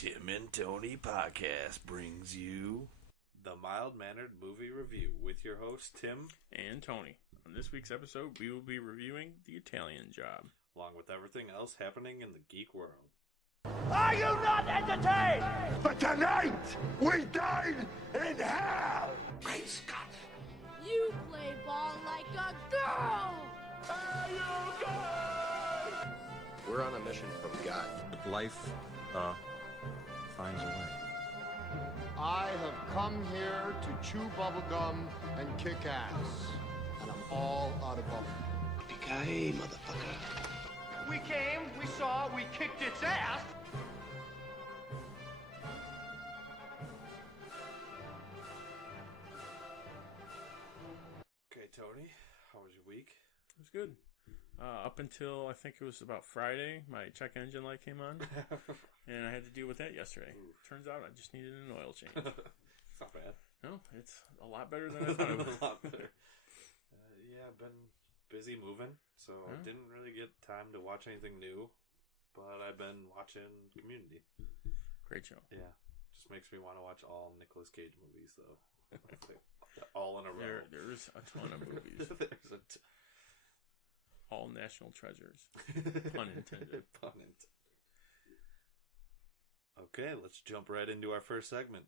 Tim and Tony podcast brings you the mild-mannered movie review with your hosts Tim and Tony. On this week's episode, we will be reviewing The Italian Job, along with everything else happening in the geek world. Are you not entertained? But tonight, we dine in hell! Great Scott! You play ball like a girl! Are you good? We're on a mission from God. Life, finds a way. I have come here to chew bubblegum and kick ass. And I'm all out of bubblegum. Yippee-ki-yay, motherfucker. We came, we saw, we kicked its ass. Okay, Tony, how was your week? It was good. Up until I think it was about Friday, my check engine light came on, and I had to deal with that yesterday. Turns out I just needed an oil change. It's not bad. No, it's a lot better than I thought it was. A lot better. Yeah, I've been busy moving, so I didn't really get time to watch anything new, but I've been watching Community. Great show. Yeah, just makes me want to watch all Nicolas Cage movies, though. All in a row. There's a ton of movies. All national treasures. Pun intended. Pun intended. Okay, let's jump right into our first segment.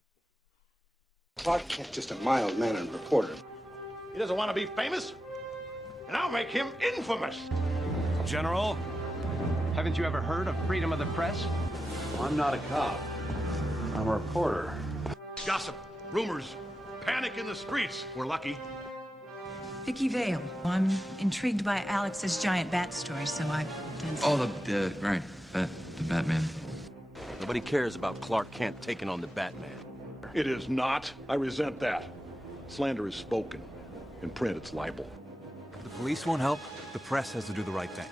Clark Kent, just a mild-mannered reporter. He doesn't want to be famous, and I'll make him infamous. General, haven't you ever heard of freedom of the press? Well, I'm not a cop. I'm a reporter. Gossip, rumors, panic in the streets. We're lucky. Vicky Vale. I'm intrigued by Alex's giant bat story, so I've done some... Oh, the Batman. Nobody cares about Clark Kent taking on the Batman. It is not. I resent that. Slander is spoken. In print, it's libel. The police won't help. The press has to do the right thing.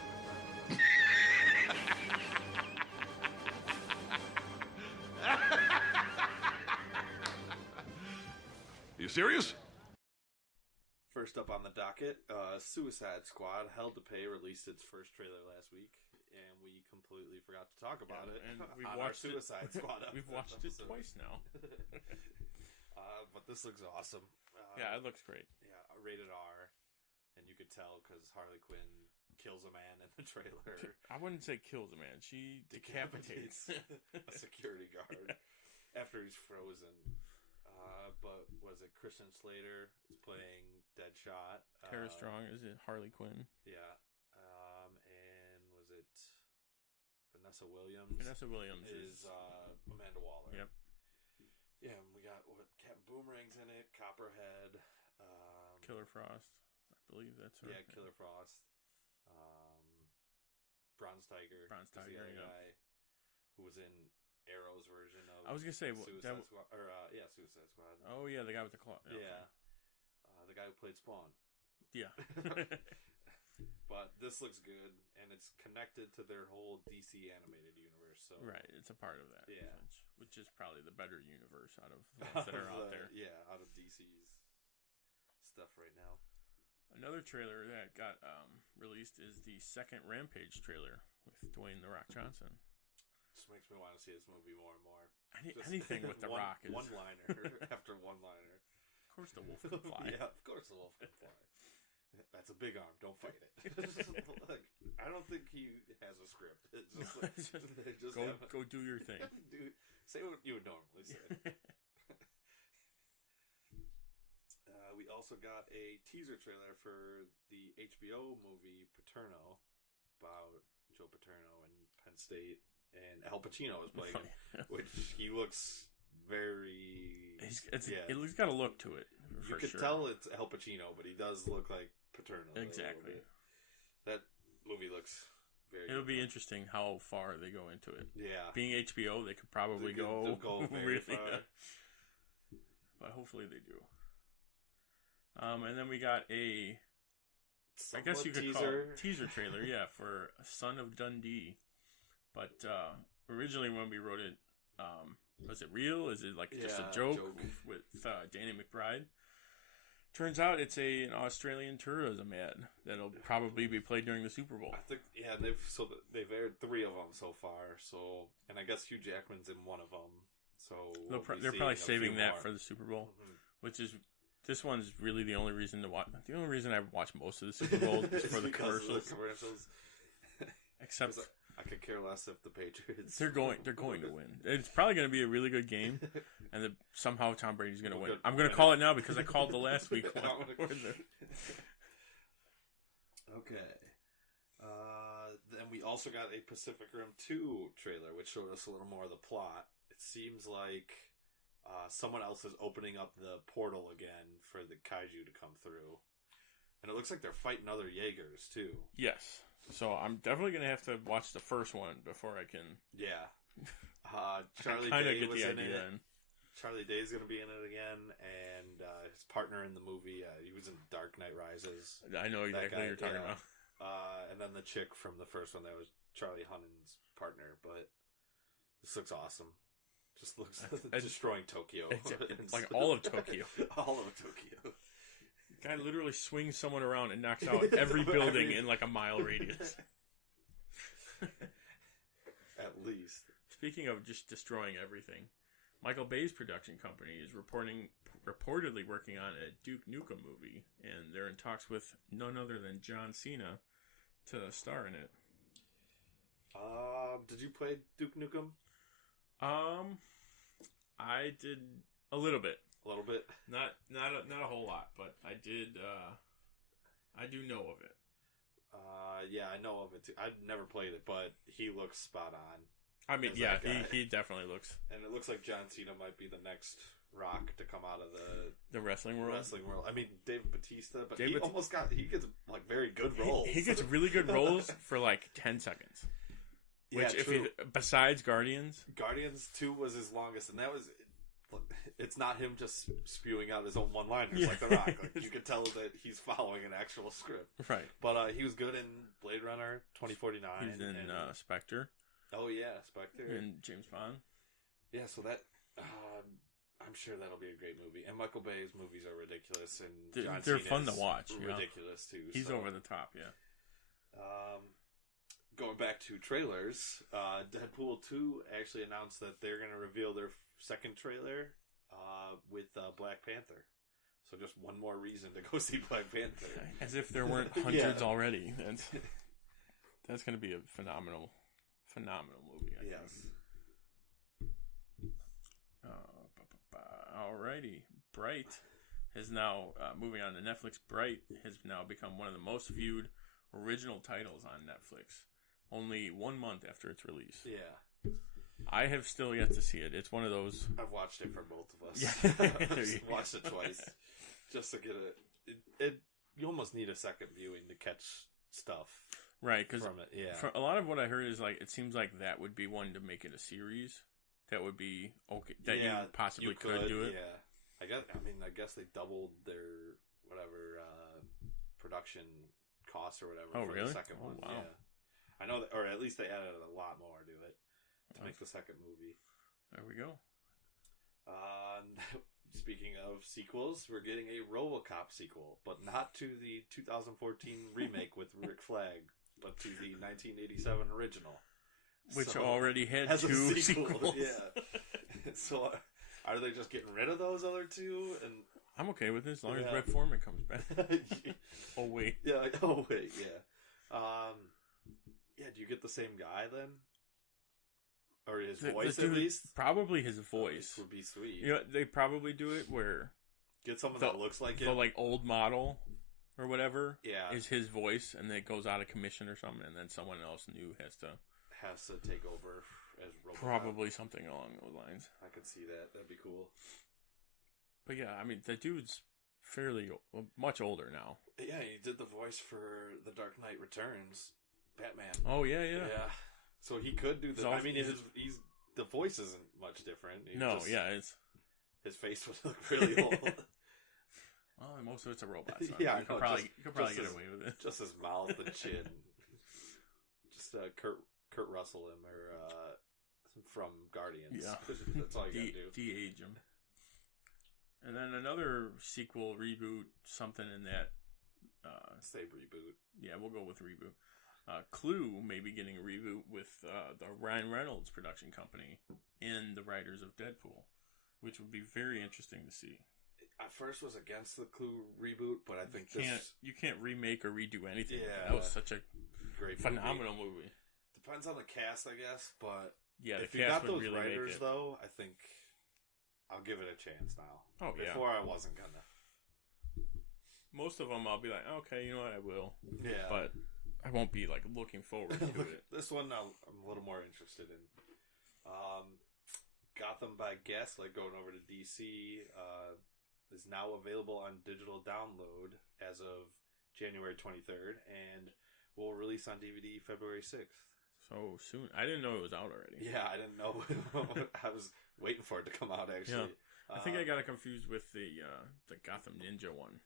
You serious? First up on the docket, Suicide Squad, Hell to Pay, released its first trailer last week, and we completely forgot to talk about it. And we've on watched our Suicide Squad We've watched it twice now. But this looks awesome. Yeah, it looks great. Yeah, rated R, and you could tell because Harley Quinn kills a man in the trailer. I wouldn't say kills a man. She decapitates a security guard after he's frozen. But was it Christian Slater is playing Deadshot? Tara Strong is it Harley Quinn? Yeah. And was it Vanessa Williams? Vanessa Williams is Amanda Waller. Yep. Yeah, and we got Captain Boomerang's in it, Copperhead, Killer Frost. I believe that's her. Yeah, Killer Frost. Bronze Tiger. Bronze Tiger, the other yeah. guy who was in Arrow's version of I was gonna say Suicide Squad. Suicide Squad. Oh yeah, the guy with the claw. Okay. Yeah, the guy who played Spawn. Yeah. But this looks good, and it's connected to their whole DC animated universe. So right, it's a part of that. Yeah, which is probably the better universe out of the ones that are out there. Yeah, out of DC's stuff right now. Another trailer that got released is the second Rampage trailer with Dwayne "The Rock" Johnson. Just makes me want to see this movie more and more. Anything with The Rock is one-liner after one-liner. Of course, the wolf can fly. Yeah, of course the wolf can fly. That's a big arm. Don't fight it. Like, I don't think he has a script. It's just like, go do your thing. Say what you would normally say. We also got a teaser trailer for the HBO movie Paterno about Joe Paterno and Penn State, and Al Pacino is playing him, which he looks very... It's got a look to it. You could tell it's Al Pacino, but he does look like Paterno. Exactly. That movie looks very... It'll be interesting how far they go into it. Yeah. Being HBO, they could probably go very really far. But hopefully they do. And then we got I guess you could call it teaser trailer, yeah, for Son of Dundee. But originally when we wrote it, was it real? Is it like just a joke with Danny McBride? Turns out it's an Australian tourism ad that'll probably be played during the Super Bowl. I think, yeah, they've aired 3 of them so far. So, and I guess Hugh Jackman's in one of them. So they're probably saving that for the Super Bowl, which is this one's really the only reason to watch. The only reason I watch most of the Super Bowl is for the commercials. Except I could care less if the Patriots. They're going to win. It's probably going to be a really good game, and somehow Tom Brady's going to win. I'm going to call it now because I called the last week one. Okay. Then we also got a Pacific Rim 2 trailer, which showed us a little more of the plot. It seems like someone else is opening up the portal again for the kaiju to come through. And it looks like they're fighting other Jaegers, too. Yes. So I'm definitely going to have to watch the first one before I can... Yeah. Charlie Day was in it. Charlie Day's going to be in it again. And his partner in the movie, he was in Dark Knight Rises. I know exactly what you're talking about. And then the chick from the first one, that was Charlie Hunnam's partner. But this looks awesome. Just looks destroying Tokyo. It's like all of Tokyo. All of Tokyo. Guy literally swings someone around and knocks out every building in like a mile radius. At least. Speaking of just destroying everything, Michael Bay's production company is reportedly working on a Duke Nukem movie, and they're in talks with none other than John Cena to star in it. Did you play Duke Nukem? I did a little bit. A little bit, not a whole lot, but I did. I do know of it. Yeah, I know of it too. I've never played it, but he looks spot on. I mean, yeah, he definitely looks. And it looks like John Cena might be the next Rock to come out of the wrestling world. I mean, Dave Bautista, but he gets like very good roles. He gets really good roles for like 10 seconds. Which, besides Guardians 2 was his longest, and that was. It's not him just spewing out his own one-liners like The Rock. Like, you can tell that he's following an actual script. Right. But he was good in Blade Runner 2049. He's in Spectre. Oh, yeah, Spectre. And James Bond. Yeah, so that... I'm sure that'll be a great movie. And Michael Bay's movies are ridiculous. And they're fun to watch. Ridiculous, too. He's over the top, yeah. Going back to trailers, Deadpool 2 actually announced that they're going to reveal their second trailer with Black Panther. So just one more reason to go see Black Panther. As if there weren't hundreds already. That's going to be a phenomenal movie, I think. Alrighty. Bright has now, moving on to Netflix, Bright has now become one of the most viewed original titles on Netflix. Only 1 month after its release. Yeah. I have still yet to see it. It's one of those... I've watched it for both of us. Yeah. I've watched it twice. Just to get it. You almost need a second viewing to catch stuff. Right, because yeah. A lot of what I heard is like it seems like that would be one to make it a series. That would be okay. That you possibly could do it. Yeah. I guess they doubled their whatever production costs or whatever for the second one. Wow. Yeah. I know that, or at least they added a lot more to it to make the second movie. There we go. Speaking of sequels, we're getting a RoboCop sequel, but not to the 2014 remake with Rick Flag, but to the 1987 original. Which already had 2 sequels. Yeah. So are they just getting rid of those other 2? And I'm okay with this as long as Red Foreman comes back. Oh wait. Yeah. Oh wait. Yeah. Yeah. Do you get the same guy then? Or his voice at least? Probably his voice would be sweet. You know, they probably do it where get someone that looks like the him. like old model or whatever. Yeah. Is his voice, and then it goes out of commission or something, and then someone else new has to take over as RoboCop. Probably something along those lines. I could see that. That'd be cool. But yeah, I mean, the dude's much older now. Yeah, he did the voice for The Dark Knight Returns, Batman. Oh yeah. So he could do the. I mean, the voice isn't much different. It's his face would look really old. Well, most of it's a robot. So yeah, you could probably get away with it. Just his mouth and chin. Just Kurt Russell him or from Guardians. Yeah, that's all you gotta do. De-age him. And then another sequel, reboot, something in that. Say reboot. Yeah, we'll go with reboot. Clue may be getting a reboot with the Ryan Reynolds production company and the writers of Deadpool, which would be very interesting to see. I first was against the Clue reboot, but I think you can't remake or redo anything. Yeah, that was such a great, phenomenal movie. Depends on the cast, I guess, but yeah, if you got those really writers, though, I think I'll give it a chance now. Oh yeah, before I wasn't gonna. Most of them, I'll be like, okay, you know what, I will. Yeah, but I won't be like looking forward to it. This one, I'm a little more interested in. Gotham by Gaslight, going over to DC, is now available on digital download as of January 23rd, and will release on DVD February 6th. So soon. I didn't know it was out already. Yeah, I didn't know. I was waiting for it to come out, actually. Yeah. I think I got it confused with the Gotham Ninja one.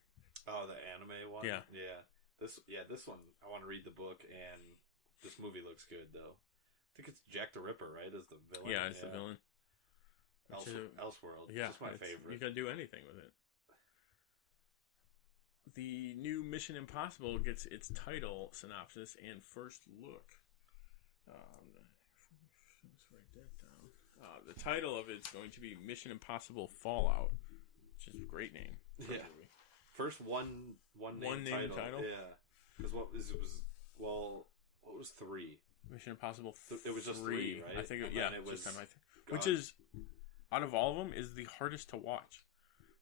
Oh, the anime one? Yeah. Yeah. This one, I want to read the book, and this movie looks good, though. I think it's Jack the Ripper, right, as the villain? Yeah, it's the villain. Elseworld. Yeah. Just my favorite. You can do anything with it. The new Mission Impossible gets its title, synopsis, and first look. Let's write that down. The title of it's going to be Mission Impossible Fallout, which is a great name. Yeah. First one name title. Yeah. Because what was 3? Mission Impossible 3. It was just 3, right? I think it was just time. God. Which is, out of all of them, is the hardest to watch.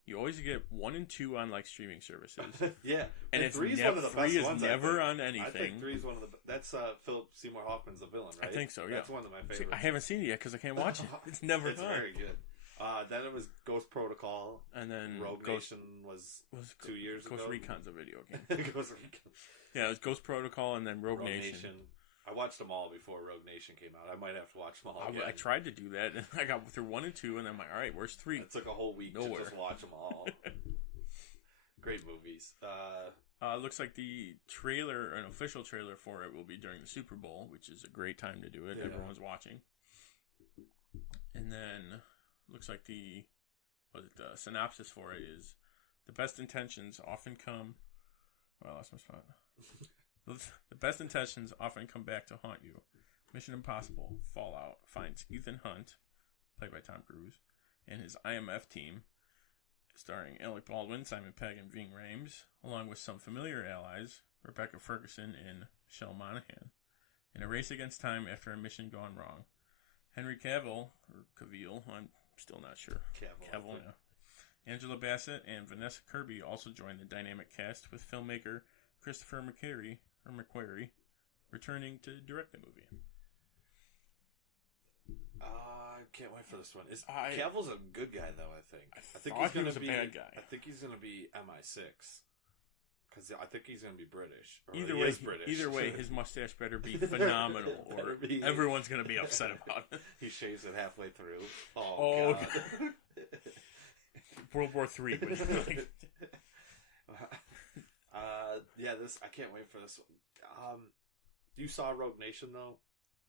You always get 1 and 2 on like streaming services. Yeah, and it's one of the best ones. Never on anything. I think 3 is one of the. That's Philip Seymour Hoffman's the villain, right? I think so. Yeah, that's one of my favorites. See, I haven't seen it yet because I can't watch it. It's never It's done. very good. Then it was Ghost Protocol, and then Rogue Nation was 2 years Ghost ago. Recon's a video game. Ghost Recon. Yeah, it was Ghost Protocol and then Rogue Nation. I watched them all before Rogue Nation came out. I might have to watch them all again. I tried to do that, and I got through 1 and 2, and I'm like, all right, where's 3? It took a whole week to just watch them all. Great movies. Looks like the trailer, an official trailer for it, will be during the Super Bowl, which is a great time to do it. Yeah. Everyone's watching. And then looks like the synopsis for it is: the best intentions often come. Well, I lost my spot. The best intentions often come back to haunt you. Mission Impossible Fallout finds Ethan Hunt, played by Tom Cruise, and his IMF team, starring Alec Baldwin, Simon Pegg, and Ving Rhames, along with some familiar allies, Rebecca Ferguson and Michelle Monaghan, in a race against time after a mission gone wrong. Henry Cavill, or Cavill, I'm still not sure. Cavill, yeah. Angela Bassett and Vanessa Kirby also joined the dynamic cast, with filmmaker Christopher McQuarrie returning to direct the movie. I can't wait for this one. Cavill's a good guy, though. I think he was a bad guy. I think he's going to be MI6 because I think he's going to be British. Either way, his mustache better be phenomenal, or everyone's going to be upset about it. He shaves it halfway through. Oh God. World War III. Yeah, I can't wait for this one. You saw Rogue Nation though?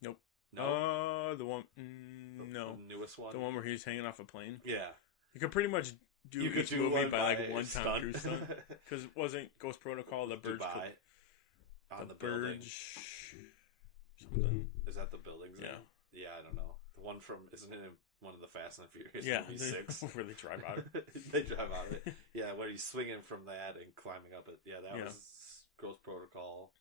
Nope. No. The one. No. The newest one. The one where he's hanging off a plane. Yeah. You could pretty much do each movie by like one Tom Cruise stunt. Because wasn't Ghost Protocol the birds? Dubai. On the building. Something. Is that the buildings? Yeah. Yeah, I don't know. The one from, isn't it one of the Fast and Furious movies? 6? Where they drive out of it. They drive out of it. Yeah, where he's swinging from that and climbing up it. Yeah, that was Ghost Protocol.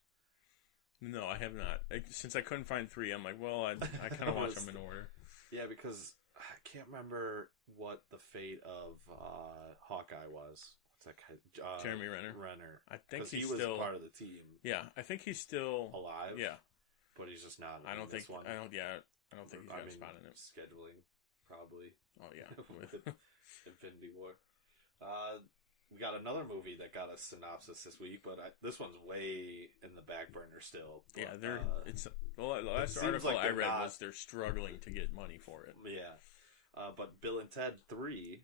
No, I have not. Since I couldn't find 3, I'm like, well, I kind of watch them in order. Yeah, because I can't remember what the fate of Hawkeye was. What's that guy? Jeremy Renner. I think he was part of the team. Yeah, I think he's still alive. Yeah, but he's just not. I don't think. One. I don't think he's got a spot in it. Scheduling, probably. Oh yeah, with Infinity War. We got another movie that got a synopsis this week, but this one's way in the back burner still. But, yeah, it's the last article like I read was they're struggling to get money for it. Yeah, but Bill and Ted 3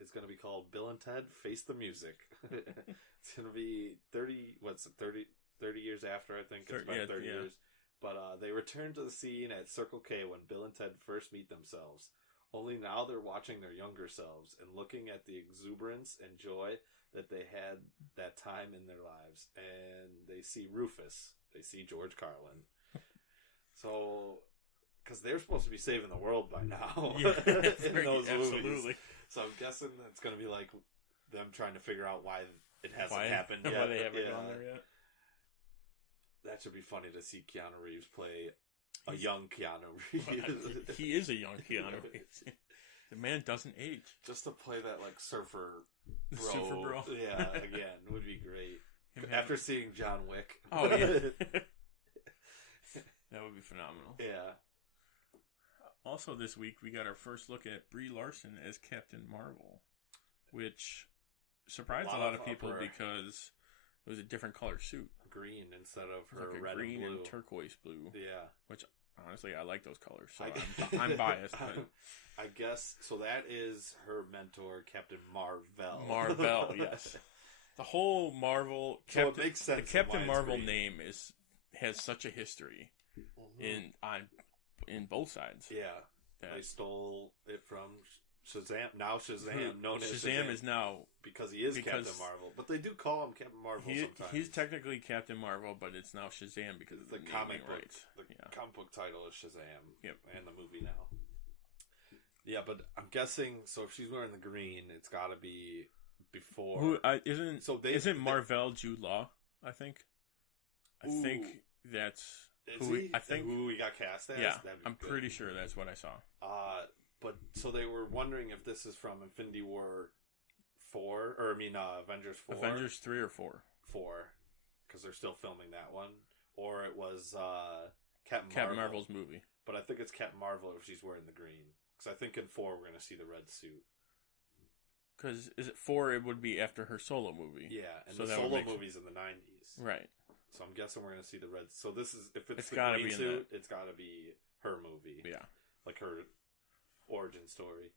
is going to be called Bill and Ted Face the Music. It's going to be 30 years after, I think. It's about 30 years. But they return to the scene at Circle K when Bill and Ted first meet themselves. Only now they're watching their younger selves and looking at the exuberance and joy that they had that time in their lives. And they see Rufus. They see George Carlin. So, because they're supposed to be saving the world by now in those movies. So I'm guessing it's going to be like them trying to figure out why it hasn't happened yet. Why they haven't gone there yet. That should be funny to see Keanu Reeves play a young Keanu Reeves. He is a young Keanu Reeves. The man doesn't age. Just to play that like surfer bro. Super bro. Yeah, again, would be great. After seeing John Wick. Oh, yeah. That would be phenomenal. Yeah. Also this week, we got our first look at Brie Larson as Captain Marvel, which surprised a lot of people because it was a different color suit. Green instead of her like red green and blue. And turquoise blue. Yeah. Which, honestly, I like those colors, so I'm biased. But... I guess, so that is her mentor, Captain Marvel. Marvel, yes. The whole Marvel... So it makes sense. The Captain Marvel name has such a history in both sides. Yeah. They stole it from Shazam. Now Shazam, known as Shazam is now... Because he is Captain Marvel. But they do call him Captain Marvel sometimes. He's technically Captain Marvel, but it's now Shazam because of the comic book. Rights. The comic book title is Shazam. Yep. And the movie now. Yeah, but I'm guessing, so if she's wearing the green, it's got to be before... Isn't Marvel Jude Law, I think? I think that's... who we got cast as? Yeah, I'm pretty sure that's what I saw. But so they were wondering if this is from Infinity War 4, or Avengers 4. Avengers 3 or 4. 4, because they're still filming that one. Or it was Captain Marvel's movie. But I think it's Captain Marvel if she's wearing the green. Because I think in 4 we're going to see the red suit. Because is it 4? It would be after her solo movie. Yeah, and so the solo movie's in the 90s. Right. So I'm guessing we're going to see the red. So this is, if it's the green suit, it's got to be her movie. Yeah. Like her origin story.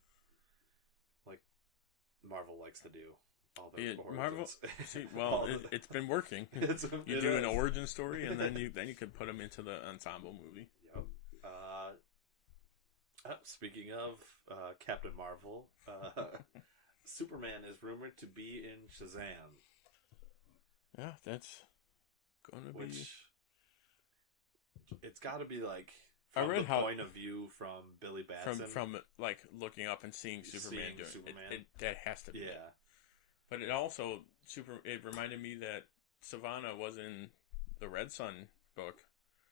Like Marvel likes to do. All their origins. Marvel, it's been working. You do an origin story, and then you can put them into the ensemble movie. Yep. Speaking of Captain Marvel, Superman is rumored to be in Shazam. Yeah, that's going to be... It's got to be like from the point of view from Billy Batson. From like looking up and seeing Superman doing it. That has to be. Yeah. But it also it reminded me that Savannah was in the Red Sun book.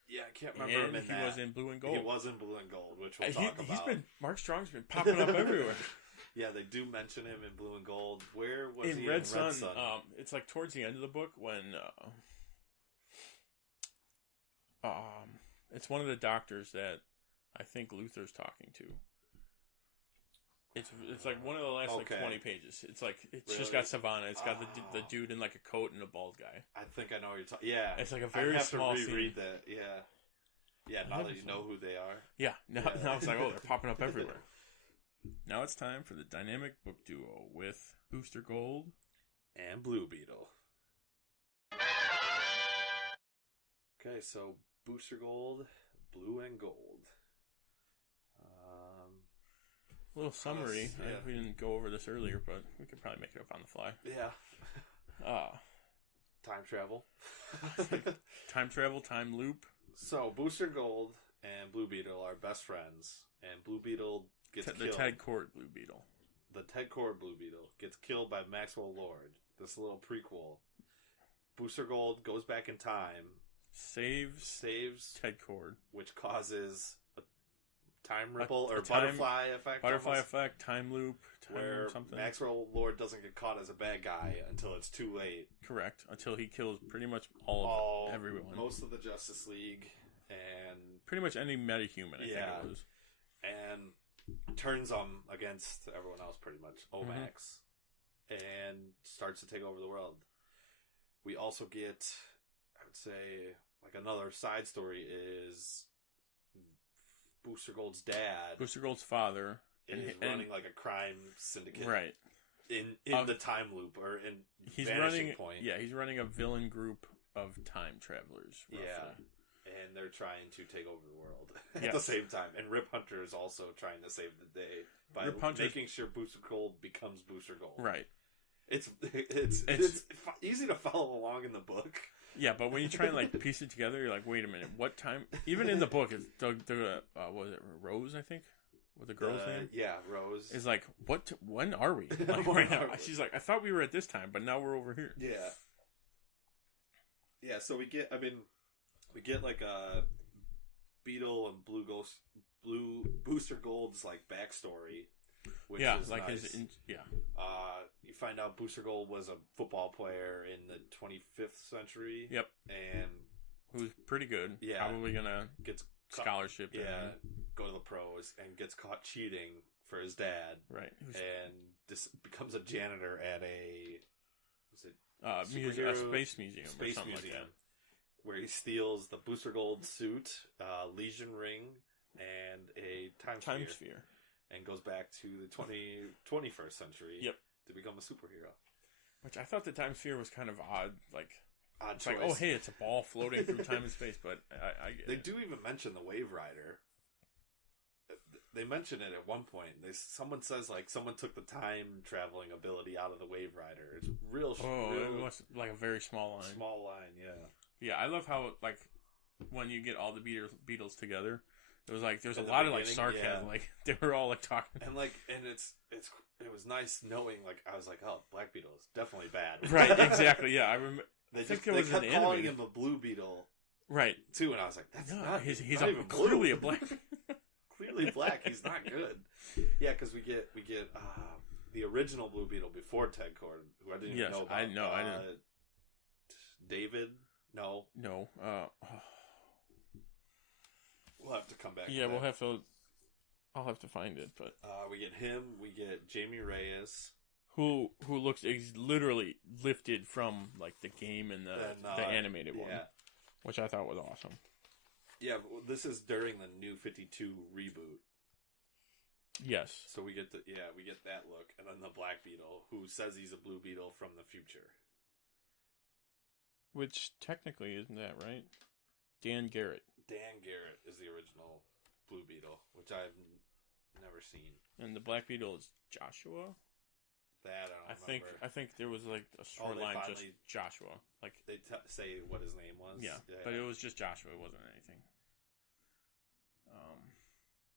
Yeah, I can't remember him in that. He was in Blue and Gold. He was in Blue and Gold, which we'll talk about. Mark Strong's been popping up everywhere. Yeah, they do mention him in Blue and Gold. Where was he in Red Sun? It's like towards the end of the book when it's one of the doctors that I think Luther's talking to. It's like one of the last 20 pages. It's like it's just got Savannah. It's got the dude in like a coat and a bald guy. I think I know what you're talking. Yeah, it's like a very small to reread scene. That. Yeah. Now that you know who they are. Yeah. Now it's like, oh, they're popping up everywhere. Now it's time for the dynamic book duo with Booster Gold and Blue Beetle. Okay, so Booster Gold, Blue and Gold. A little summary. We didn't go over this earlier, but we could probably make it up on the fly. Yeah. Time travel. Time travel, time loop. So, Booster Gold and Blue Beetle are best friends, and Blue Beetle gets killed. The Ted Kord Blue Beetle. The Ted Kord Blue Beetle gets killed by Maxwell Lord. This little prequel. Booster Gold goes back in time. Saves Ted Kord. Which causes a time ripple or butterfly effect. Butterfly effect, time loop, where something. Maxwell Lord doesn't get caught as a bad guy until it's too late. Correct. Until he kills pretty much everyone. Most of the Justice League and pretty much any metahuman, I think it was. And turns them against everyone else pretty much. Omax. And starts to take over the world. We also get, I would say, like another side story is Booster Gold's dad. Booster Gold's father. Is running like a crime syndicate. Right. In the time loop or in Vanishing Point. Yeah, he's running a villain group of time travelers. Roughly. Yeah. and they're trying to take over the world at the same time. And Rip Hunter is also trying to save the day by making sure Booster Gold becomes Booster Gold. Right. It's easy to follow along in the book. Yeah, but when you try and like piece it together, you're like, wait a minute, what time? Even in the book, it's what was it, Rose? I think, what the girl's name? Yeah, Rose. Is like, when are we? Like, right now, she's like, I thought we were at this time, but now we're over here. Yeah. Yeah. So we get like a Beetle and Blue Booster Gold's like backstory. Which is like nice. You find out Booster Gold was a football player in the 25th century. Yep. And who's pretty good. Yeah. Probably gonna get scholarship. Go to the pros and gets caught cheating for his dad. Right. And becomes a janitor at a space museum. Space museum. Like that. Where he steals the Booster Gold suit, Legion ring, and a time sphere. And goes back to the 21st century to become a superhero. Which I thought the time sphere was kind of odd. Like, it's like, oh, hey, it's a ball floating through time and space. But I get They do even mention the Wave Rider. They mention it at one point. Someone says, like, someone took the time traveling ability out of the Wave Rider. It's real. It was like a very small line. Small line, yeah. Yeah, I love how, like, when you get all the Beatles together, it was like there's a lot of like sarcasm, like they were all like talking, and it was nice knowing, like, I was like, oh, Black Beetle is definitely bad, right? Exactly, yeah. I remember. They kept calling him a Blue Beetle, right? Too, and I was like, that's not. He's not even clearly a black. Clearly black. He's not good. Yeah, because we get the original Blue Beetle before Ted Cord, who I didn't even know about. I didn't. David, no. We'll have to come back. Yeah, we'll have to. I'll have to find it, but we get him. We get Jamie Reyes, who looks literally lifted from like the game and the animated one, which I thought was awesome. Yeah, this is during the New 52 reboot. Yes. So we get that look, and then the Black Beetle, who says he's a Blue Beetle from the future. Which technically isn't that right? Dan Garrett. Dan Garrett is the original Blue Beetle, which I've never seen. And the Black Beetle is Joshua? That I don't remember. I think there was like a short line just Joshua. Like they say what his name was. Yeah, but it was just Joshua. It wasn't anything.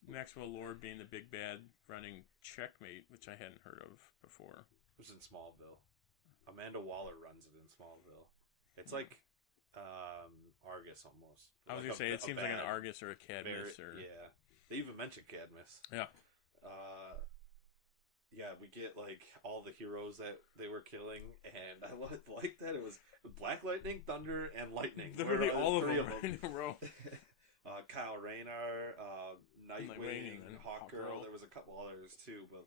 Maxwell Lord being the big bad running Checkmate, which I hadn't heard of before. It was in Smallville. Amanda Waller runs it in Smallville. It's like Argus almost. I was going to say, it seems like an Argus or a Cadmus. Yeah. They even mentioned Cadmus. Yeah. Yeah, we get like all the heroes that they were killing, and I like that it was Black Lightning, Thunder, and Lightning. Literally all of them in a row. Kyle Rayner, Nightwing, and Hawkgirl. There was a couple others too, but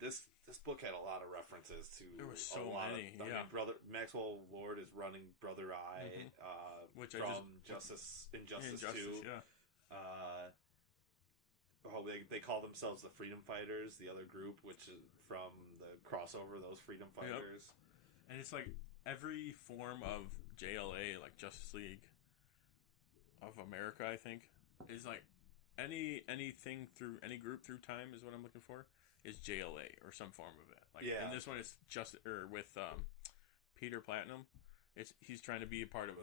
this book had a lot of references to. There were so many. I mean, Maxwell Lord is running Brother Eye, which from Injustice 2. Yeah. They call themselves the Freedom Fighters, the other group, which is from the crossover, those Freedom Fighters. Yep. And it's like every form of JLA, like Justice League of America, I think, is like anything through any group through time is what I'm looking for, is JLA or some form of it. Like, and this one is with Peter Platinum. He's trying to be a part of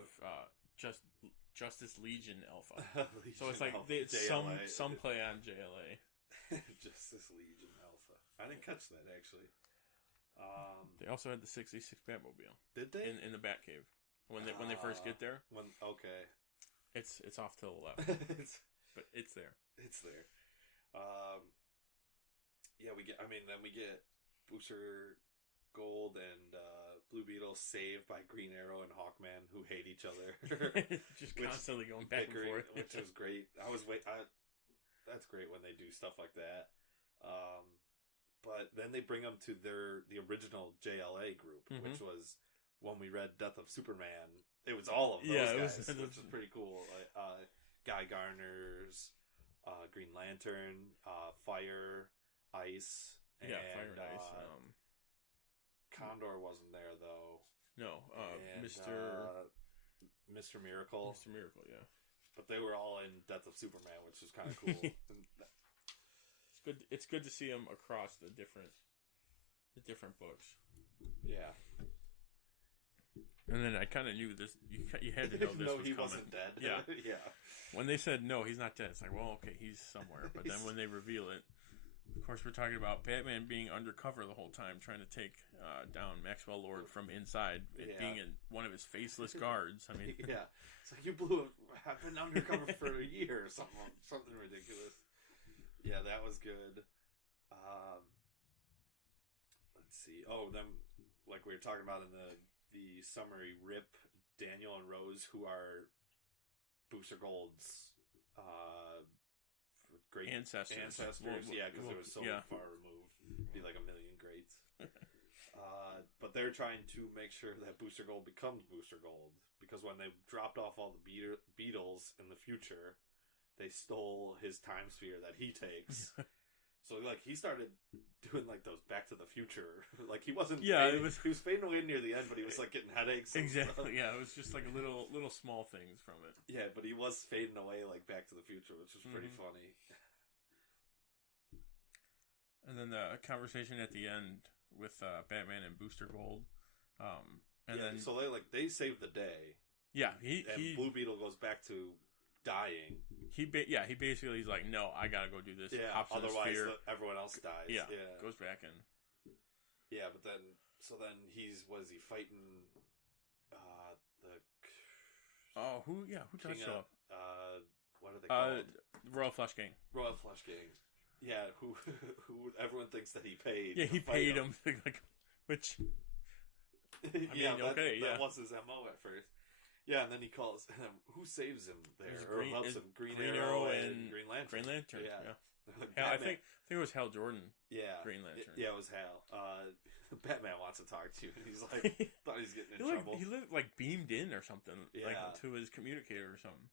Justice Legion Alpha. So it's like some play on JLA. Justice Legion Alpha. I didn't catch that actually. They also had the 66 Batmobile. Did they? In the Batcave when they first get there. Okay. It's off to the left, but it's there. It's there. Yeah, we get Booster Gold and Blue Beetle saved by Green Arrow and Hawkman, who hate each other. Just constantly going back and forth, which is great. That's great when they do stuff like that. But then they bring them to the original JLA group, which was when we read Death of Superman. It was all of those guys, which is pretty cool. Guy Gardner's Green Lantern, Fire, Ice, and Fire and Ice. Condor wasn't there though. No, and, Mr. Mr. Miracle. Mr. Miracle, yeah. But they were all in Death of Superman, which was kind of cool. It's good to see him across the different books. Yeah. And then I kind of knew this. You had to know this. No, was he coming. wasn't dead. Yeah, yeah. When they said no, he's not dead, it's like, well, okay, he's somewhere. But then when they reveal it, of course, we're talking about Batman being undercover the whole time, trying to take down Maxwell Lord from inside, being in one of his faceless guards. I mean, yeah, it's like I've been undercover for a year or something ridiculous. Yeah, that was good. Let's see. Oh, them like we were talking about in the summary. Rip, Daniel, and Rose, who are Booster Gold's great ancestors. Yeah, because it was so far removed. It'd be like a million greats. But they're trying to make sure that Booster Gold becomes Booster Gold, because when they dropped off all the Beatles in the future, they stole his time sphere that he takes. So like he started doing like those Back to the Future. Like he wasn't. Yeah, he was fading away near the end, but he was like getting headaches. Exactly. Yeah, it was just like little small things from it. Yeah, but he was fading away like Back to the Future, which was pretty funny. And then the conversation at the end with Batman and Booster Gold. Then so they save the day. Yeah, Blue Beetle goes back to dying. He basically is like, no, I gotta go do this. Yeah, otherwise everyone else dies. Yeah, goes back in. Yeah, but then was he fighting who does show up? What are they called? Royal Flush Gang. Royal Flush Gang. Yeah, who everyone thinks that he paid. Yeah, he paid him. Like, which. That was his MO at first. Yeah, and then he calls him. Who saves him there? Helps him? Green Arrow and Green Lantern. Green Lantern. Yeah. I Batman, think it was Hal Jordan. Yeah. Green Lantern. Yeah, it was Hal. Batman wants to talk to you, and he's like, thought he was getting in trouble. He beamed in or something, to his communicator or something.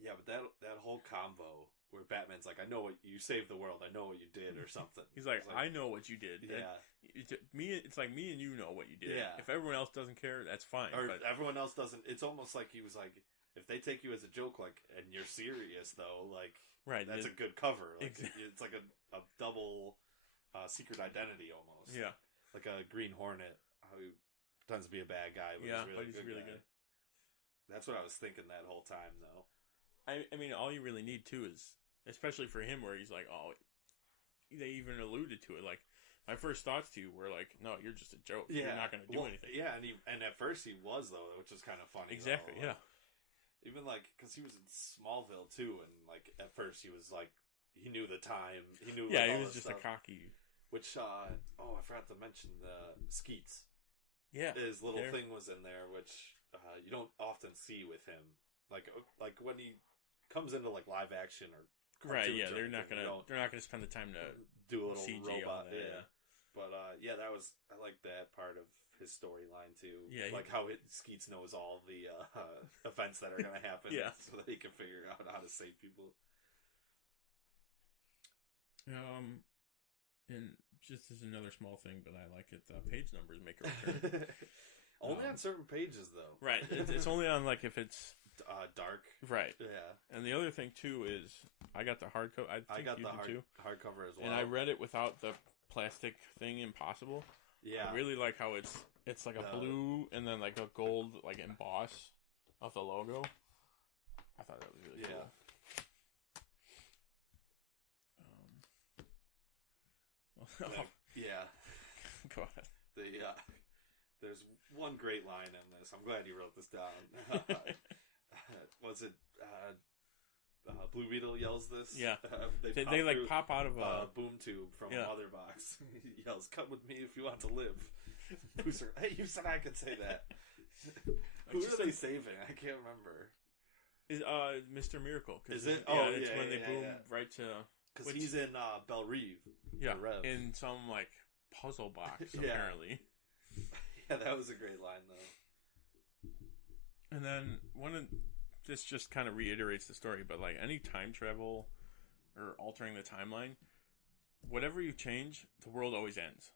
Yeah, but that whole combo where Batman's like, I know what you saved the world. I know what you did, or something. He's like, I know what you did. Yeah. It's like me and you know what you did. Yeah. If everyone else doesn't care, that's fine. Or if everyone else doesn't. It's almost like he was like, if they take you as a joke, like, and you're serious though, like, right, that's a good cover. Like, it's like a double secret identity almost. Yeah. Like a Green Hornet who pretends to be a bad guy, but he's really good. That's what I was thinking that whole time, though. I mean, all you really need too is, especially for him, where he's like, oh, they even alluded to it. Like, my first thoughts to you were like, no, you're just a joke. Yeah. You're not going to do anything. Yeah, and at first he was, though, which is kind of funny. Exactly, though. Yeah. Even, like, because he was in Smallville, too, and, like, at first he was, like, he knew the time. He knew he was just a cocky. Which, I forgot to mention the Skeets. Yeah. His little thing was in there, which you don't often see with him. Like when he comes into, like, live action or right, yeah, they're not gonna spend the time to do a little CG robot. That, yeah. But I like that part of his storyline too. Yeah, like how Skeets knows all the events that are going to happen. Yeah. So that he can figure out how to save people. And just as another small thing, but I like it. Page numbers make a return. Only on certain pages, though. Right. It's only on like if it's dark. Right. Yeah. And the other thing too is I got the hardcover. I got the hardcover as well. And I read it without the plastic thing impossible. Yeah. I really like how it's like a blue and then like a gold like emboss of the logo. I thought that was really cool. Yeah. Go ahead. There's one great line in this. I'm glad you wrote this down. Was it Blue Beetle yells this? Yeah. They like pop out of a boom tube from a mother box. He yells, "Come with me if you want to live." Booster, hey, you said I could say that. Who are they saving? I can't remember. Is Mr. Miracle? Is it? It's when they boom right to. Because he's in Belle Reve. Yeah, in some like puzzle box apparently. Yeah, that was a great line though. And then this just kind of reiterates the story, but like any time travel or altering the timeline, whatever you change, the world always ends.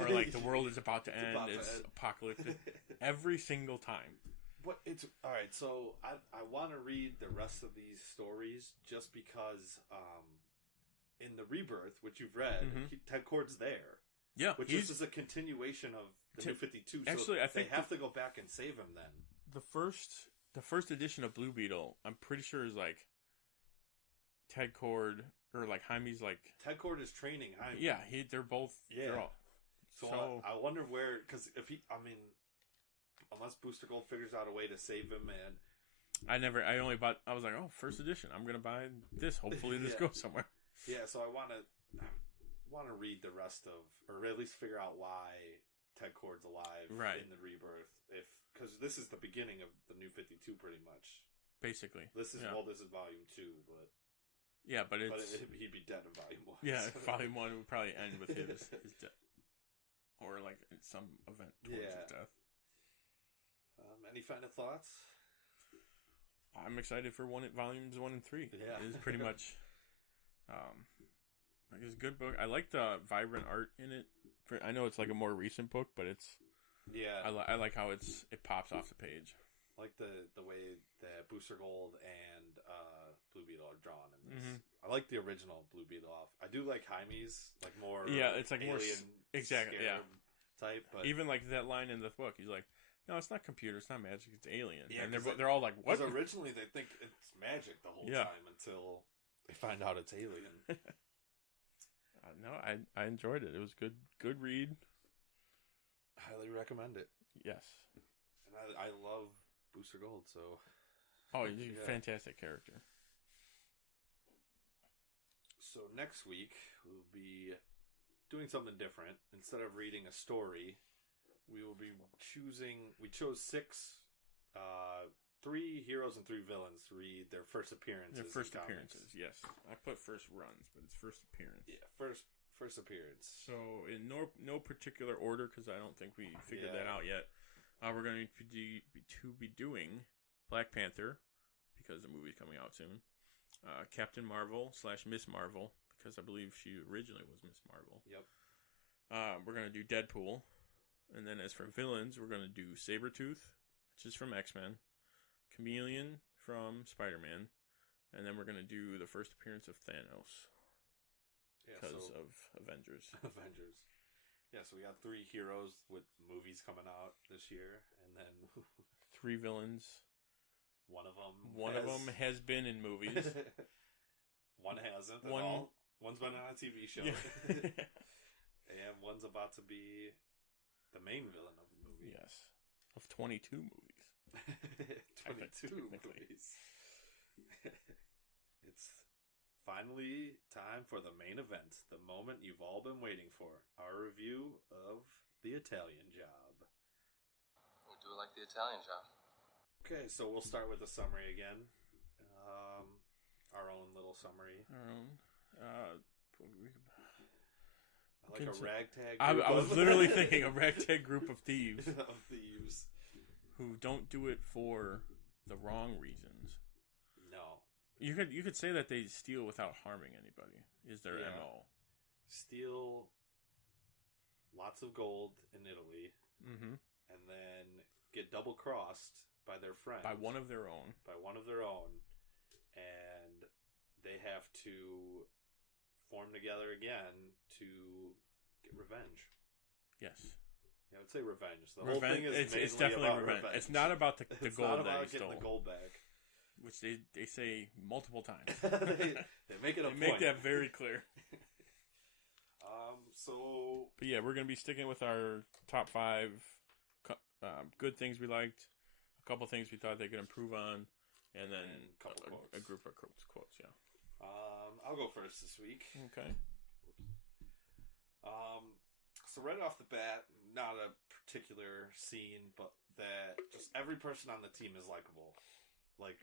Or like the world is about to end, it's apocalyptic. Every single time. But it's all right. So I want to read the rest of these stories just because in the Rebirth, which you've read, Ted Kord's there. Yeah, which is a continuation of the New 52. Actually, so I think they have to go back and save him. Then the first edition of Blue Beetle, I'm pretty sure is like Ted Kord or like Jaime's like Ted Kord is training Jaime. Yeah, they're both. Yeah. They're all, so I wonder where, because if unless Booster Gold figures out a way to save him, and I only bought. I was like, oh, first edition. I'm gonna buy this. Hopefully, this goes somewhere. Yeah, so I want to read the rest of, or at least figure out why Ted Kord's alive in the Rebirth, because this is the beginning of the New 52, pretty much. Basically, this is this is Volume 2, but he'd be dead in Volume 1. Yeah, Volume 1 would probably end with his death, or like some event towards his death. Any final thoughts? I'm excited for volumes 1 and 3. Yeah, it's pretty much. It's a good book. I like the vibrant art in it. I know it's like a more recent book, but it's I like how it pops off the page. I like the way that Booster Gold and Blue Beetle are drawn in this. I like the original Blue Beetle off. I do like Jaime's, like more it's like alien more exactly type. But even like that line in the book, he's like, no, it's not computer, it's not magic, it's alien. Yeah, and they're all like, what? Because originally they think it's magic the whole time until they find out it's alien. No, I enjoyed it. It was good read. Highly recommend it. Yes. And I love Booster Gold, so... Oh, he's a fantastic character. So next week, we'll be doing something different. Instead of reading a story, we will be choosing... We chose 3 heroes and 3 villains to read their first appearances. Their first appearances, yes. I put first runs, but it's first appearance. Yeah, first appearance. So in no particular order, because I don't think we figured that out yet. We're going to be doing Black Panther, because the movie's coming out soon. Captain Marvel / Miss Marvel, because I believe she originally was Miss Marvel. Yep. We're going to do Deadpool. And then as for villains, we're going to do Sabretooth, which is from X-Men. Chameleon from Spider-Man. And then we're going to do the first appearance of Thanos. Because of Avengers. Yeah, so we got 3 heroes with movies coming out this year, and then 3 villains. One of them has been in movies. One hasn't at all. One's been on a TV show. Yeah. And one's about to be the main villain of the movie. Yes. Of 22 movies. 22 movies. It's finally time for the main event, the moment you've all been waiting for, our review of The Italian Job. We do like The Italian Job. Okay, so we'll start with the summary again. Our own little summary. A ragtag group. I was literally thinking a ragtag group of thieves. Thieves. Who don't do it for the wrong reasons. No. You could say that they steal without harming anybody. Is their MO. Steal lots of gold in Italy. Mm-hmm. And then get double-crossed by their friends. By one of their own. And they have to form together again to get revenge. Yes. Yeah, I would say revenge. The whole thing is it's definitely about revenge. It's not about the it's gold not about that he getting stole. the gold back. Which they say multiple times. they make it a point. Make that very clear. But yeah, we're going to be sticking with our top 5 good things we liked, a couple things we thought they could improve on, and then a group of quotes. Yeah. I'll go first this week. Okay. So right off the bat, not a particular scene, but that just every person on the team is likable. Like,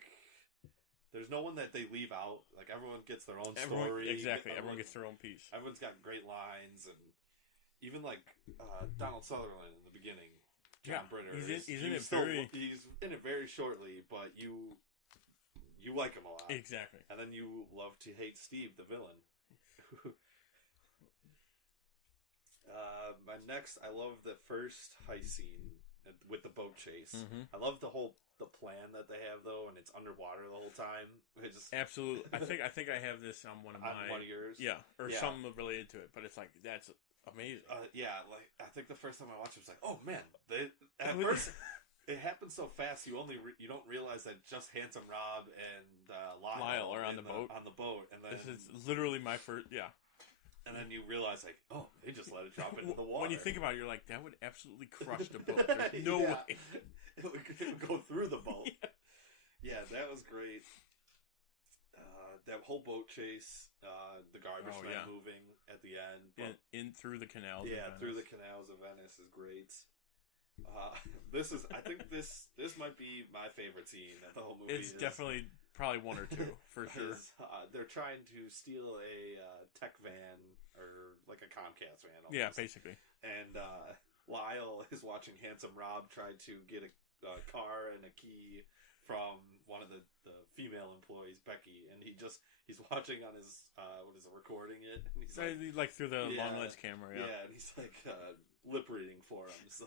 there's no one that they leave out. Like, everyone gets their own story. Exactly. Everyone gets their own piece. Everyone's got great lines, and even like Donald Sutherland in the beginning. John Britter. He's in it very shortly, but you like him a lot. Exactly. And then you love to hate Steve, the villain. My next, I love the first heist scene. with the boat chase. Mm-hmm. I love the plan that they have though, and it's underwater the whole time. It just absolutely. I think I have this on one of yours. Yeah, or something related to it. But it's like that's amazing. Yeah, like I think the first time I watched it, I was like, oh man, at first. It happens so fast. You don't realize that just Handsome Rob and Lyle are on the boat. On the boat, and then this is literally my first. Yeah. And then you realize, like, oh, they just let it drop into the water. When you think about it, you're like, that would absolutely crush the boat. There's no way. It would go through the boat. Yeah, that was great. That whole boat chase, the garbage man moving at the end. In through the canals. Yeah, through the canals of Venice is great. I think this might be my favorite scene of the whole movie. It's definitely probably one or two for sure. They're trying to steal a tech van or like a Comcast van. Almost. Yeah, basically. And Lyle is watching Handsome Rob try to get a car and a key from one of the female employees, Becky, and he's watching on his recording it. And he's like through the long lens camera. Yeah, and he's like lip reading for him. So,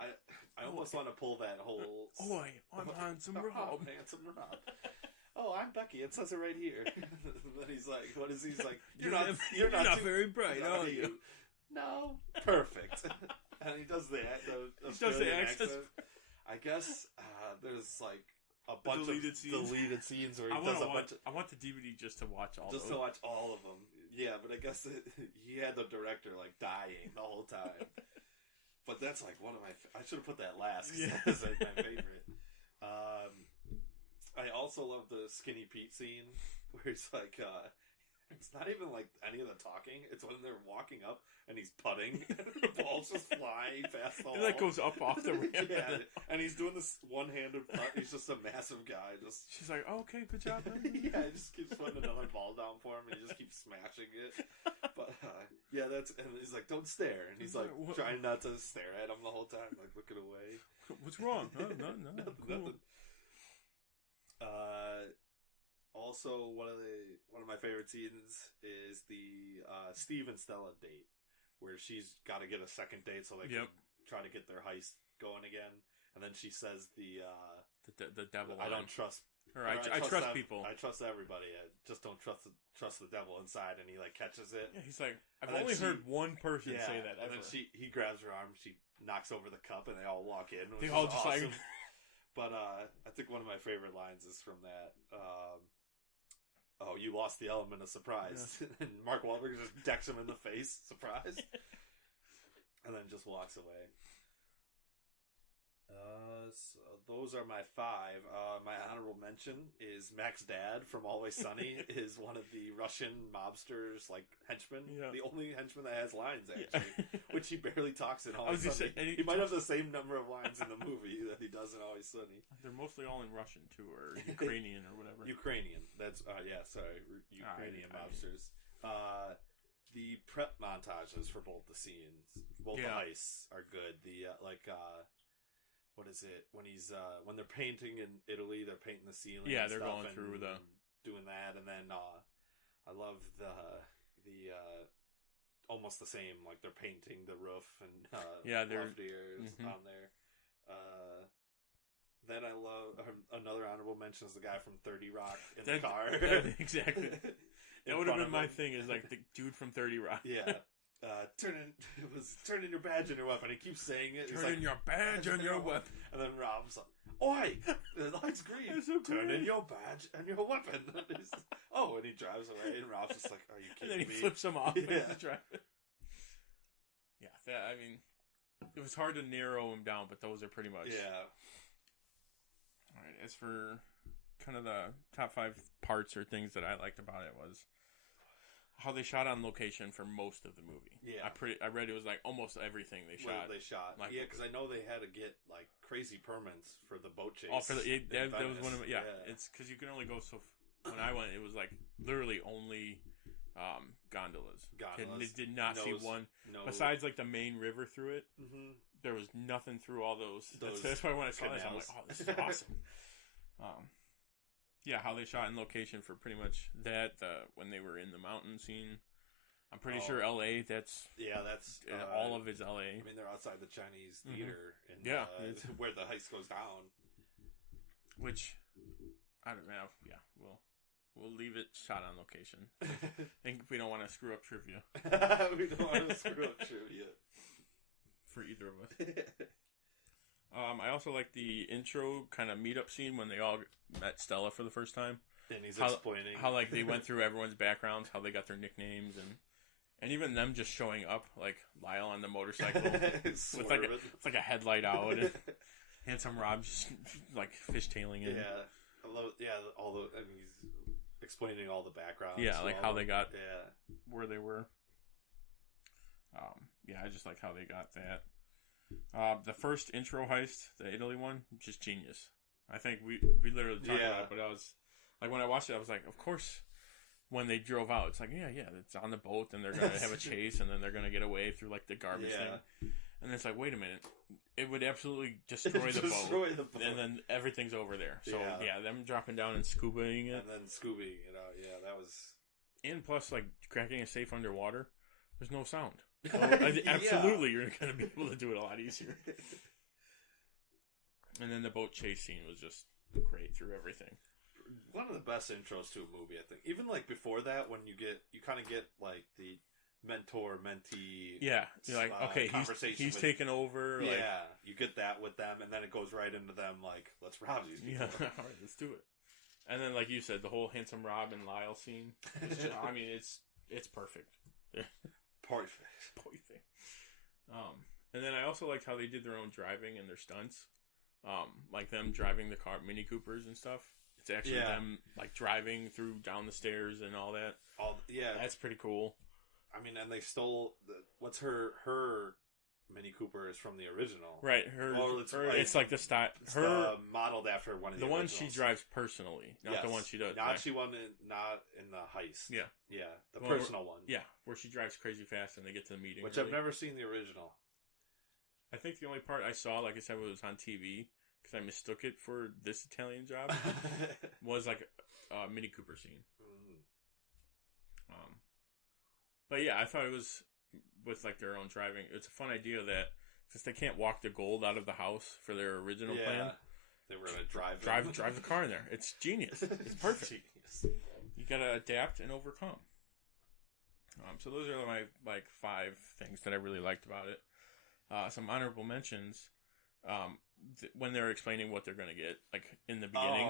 I almost want to pull that whole. Oh, I'm Handsome Rob. Handsome Rob. Oh, I'm Becky. It says it right here. Then he's like, "What is he?" He's like, "You're not very bright, are you?" No, perfect. And he does the Australian accent. I guess there's like a bunch of deleted scenes where he does a bunch. I want the DVD just to watch all. Just to watch all of them. Yeah, but I guess he had the director like dying the whole time. But that's like one of my... I should have put that last because that was like my favorite. I also love the Skinny Pete scene where he's like... it's not even like any of the talking. It's when they're walking up and he's putting and the ball's just flying past the wall. That goes up off the ramp. Yeah, and he's doing this one-handed putt. He's just a massive guy. She's like, oh, okay, good job. Yeah, he just keeps putting another ball down for him and he just keeps smashing it. But yeah, and he's like, don't stare. And he's like trying not to stare at him the whole time, like looking away. What's wrong? No, cool. Also, one of my favorite scenes is the Steve and Stella date, where she's got to get a second date so they can try to get their heist going again. And then she says the devil. I don't trust. I trust people. I trust everybody. I just don't trust the devil inside. And he like catches it. Yeah, he's like, I've only heard one person say that. And then he grabs her arm. She knocks over the cup, and they all walk in. They all just awesome. But I think one of my favorite lines is from that. Oh, you lost the element of surprise. Yes. And Mark Wahlberg just decks him in the face, surprise. And then just walks away. So those are my 5. My honorable mention is Mac's dad from Always Sunny is one of the Russian mobsters, like henchmen. Yeah. The only henchman that has lines, actually, which he barely talks in Always Sunny. He might have the same number of lines in the movie that he does in Always Sunny. They're mostly all in Russian too, or Ukrainian or whatever. Ukrainian. That's Ukrainian mobsters. The prep montages for both the scenes, both the heists are good. The what is it when they're painting in Italy? They're painting the ceiling. Yeah, they're going through doing that, and then I love the almost the same, like they're painting the roof and they're on there. Then I love another honorable mention is the guy from 30 Rock in the car. Exactly. That would have been my thing. Is like the dude from 30 Rock. Yeah. Turn in your badge and your weapon. He keeps saying it. Turn in your badge and your weapon. And then Rob's like, "Oi, the light's green. So turn in your badge and your weapon." And he drives away, and Rob's just like, "Are you kidding me?" And then he flips him off. Yeah. I mean, it was hard to narrow him down, but those are pretty much. Yeah. All right. As for kind of the top 5 parts or things that I liked about it was how they shot on location for most of the movie. Yeah, I read it was like almost everything they shot. Like, yeah, because I know they had to get like crazy permits for the boat chase. Oh, that was one of it's because you can only go so. When I went, it was like literally only gondolas. They did not see one besides like the main river through it. Mm-hmm. There was nothing through all those. That's why when I saw this, I'm like, oh, this is awesome. Yeah, how they shot in location for pretty much that. When they were in the mountain scene, I'm pretty sure L.A. That's all of it's L.A. I mean, they're outside the Chinese theater, and where the heist goes down. Which I don't know. Yeah, we'll leave it shot on location. I think we don't want to screw up trivia. We don't want to screw up trivia for either of us. I also like the intro kind of meetup scene when they all met Stella for the first time. And he's explaining how like they went through everyone's backgrounds, how they got their nicknames, and even them just showing up, like Lyle on the motorcycle with like a headlight out, and Handsome Rob just like fishtailing in. Yeah, and he's explaining all the backgrounds. Yeah, like how they got where they were. I just like how they got that. The first intro heist, the Italy one, just genius. I think we literally talked about it, but I was like, when I watched it, I was like, of course, when they drove out, it's like, it's on the boat, and they're going to have a chase, and then they're going to get away through, like, the garbage thing. And it's like, wait a minute. It would absolutely destroy the boat. And then everything's over there. So, them dropping down and scubaing it. And then scubaing it out. Yeah, that was... And plus, like, cracking a safe underwater, there's no sound. So, absolutely, you're going to be able to do it a lot easier. And then the boat chase scene was just great through everything. One of the best intros to a movie, I think. Even like before that, when you kind of get like the mentor-mentee. Yeah, you're like, okay, he's taken over. Yeah, like, you get that with them, and then it goes right into them like, let's rob these people. Yeah, all right, let's do it. And then, like you said, the whole Handsome Rob and Lyle scene. I mean, it's perfect. Perfect. And then I also liked how they did their own driving and their stunts. Like them driving the car, Mini Coopers and stuff. It's actually them like driving down the stairs and all that. That's pretty cool. I mean, and they stole what's her Mini Cooper is from the original, right? It's like the style. Her modeled after one of the one originals. She drives personally, not the one she does. Not in the heist. Yeah, the personal one. Yeah, where she drives crazy fast and they get to the meeting. Which I've never seen the original. I think the only part I saw, like I said, was on TV because I mistook it for this Italian job. Was like a Mini Cooper scene. But yeah, I thought it was with like their own driving. It's a fun idea that since they can't walk the gold out of the house for their original plan, they were going to drive the car in there. It's genius. It's perfect. You got to adapt and overcome. So those are my like 5 things that I really liked about it. Some honorable mentions. When they're explaining what they're going to get, like in the beginning,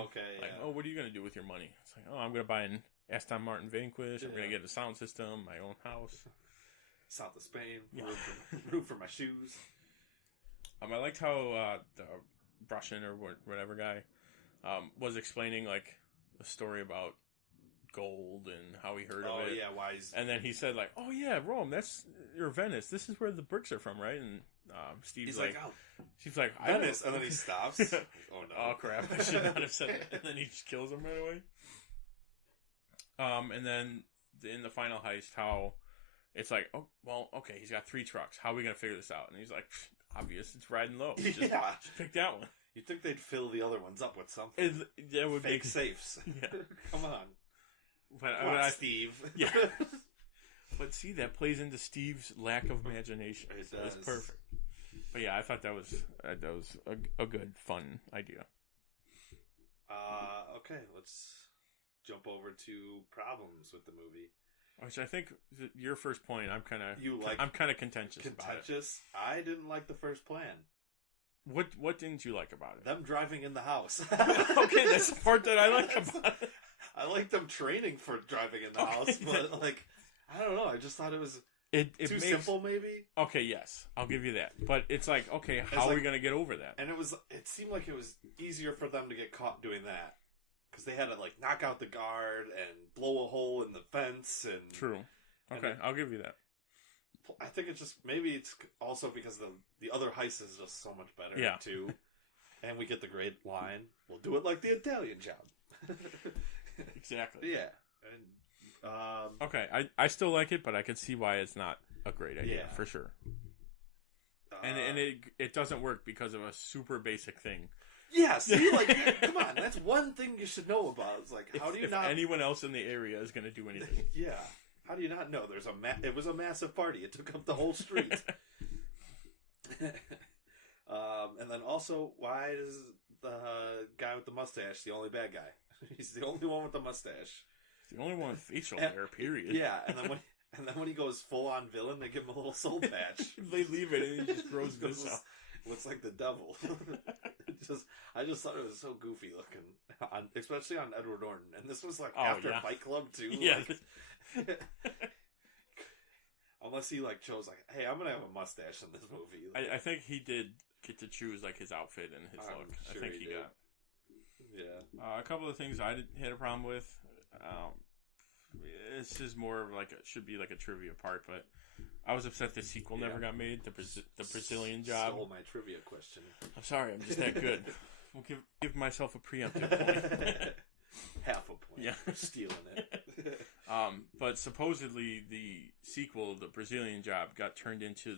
what are you going to do with your money? It's like, I'm going to buy an Aston Martin Vanquish. I'm going to get a sound system, my own house, south of Spain, room for my shoes. I liked how the Russian or whatever guy was explaining like the story about gold and how he heard of it. Why? And then he said like, "Oh yeah, Rome. That's or Venice. This is where the bricks are from, right?" And Steve's like, Steve's like, Venice, and then he stops. Oh no! Oh crap! I should not have said it. And then he just kills him right away. And then in the final heist, how it's like, oh well, okay, he's got 3 trucks. How are we gonna figure this out? And he's like, obvious, it's riding low. Just pick that one. You'd think they'd fill the other ones up with something. That would make safes. Yeah, come on. But Steve. Yeah. But see, that plays into Steve's lack of imagination. It so does. It's perfect. But yeah, I thought that was a good, fun idea. Okay, let's jump over to problems with the movie. Which I think your first point, I'm kind of contentious about it. I didn't like the first plan. What didn't you like about it? Them driving in the house. Okay, that's the part that I like about it. I like them training for driving in the house, but like, I don't know. I just thought it was too simple, maybe. Okay, yes, I'll give you that. But it's like, okay, how are we going to get over that? And it seemed like it was easier for them to get caught doing that because they had to like knock out the guard and blow a hole in the fence. And true. Okay, I'll give you that. I think it's just maybe it's also because the other heist is just so much better too, and we get the great line. We'll do it like the Italian job. Exactly. Yeah. And okay, I still like it, but I can see why it's not a great idea for sure. And it doesn't work because of a super basic thing. Yeah, see, like, come on, that's one thing you should know about. It's like, how do you if not? Anyone else in the area is going to do anything? Yeah. How do you not know? It was a massive party. It took up the whole street. And then also, why is the guy with the mustache the only bad guy? He's the only one with the mustache. He's the only one with facial hair, period. Yeah, and then when he goes full on villain, they give him a little soul patch. They leave it and he just grows this out. Looks like the devil. I just thought it was so goofy looking, especially on Edward Norton. And this was like after Fight Club too. Yeah. Like, unless he like chose like, hey, I'm gonna have a mustache in this movie. Like, I think he did get to choose like his outfit and his look. Sure I think he got. Yeah. A couple of things I had a problem with. This is more of like should be like a trivia part, but I was upset the sequel never got made. The Brazilian Job. Stole my trivia question. I'm sorry, I'm just that good. We'll give myself a preemptive point. Half a point for stealing it. But supposedly the sequel, The Brazilian Job, got turned into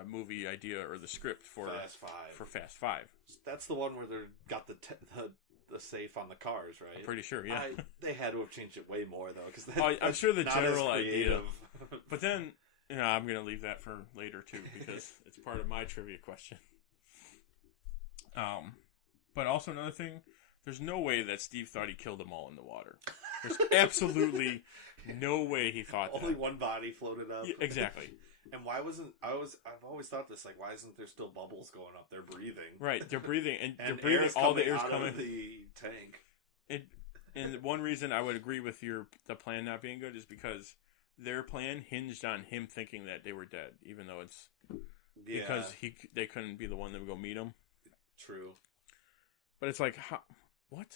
a movie idea or the script for Fast Five. That's the one where they got the safe on the cars, right? I'm pretty sure, yeah. They had to have changed it way more, though. Because I'm sure the general idea. But then, I'm going to leave that for later, too, because it's part of my trivia question. But also another thing, there's no way that Steve thought he killed them all in the water. There's absolutely no way he thought that. Only one body floated up. Yeah, exactly. And I've always thought this, like, why isn't there still bubbles going up? They're breathing. Right, they're breathing, and they're breathing, all the air's coming. Out of the tank. And one reason I would agree with the plan not being good is because their plan hinged on him thinking that they were dead, even though it's because they couldn't be the one that would go meet him. True. But it's like, what?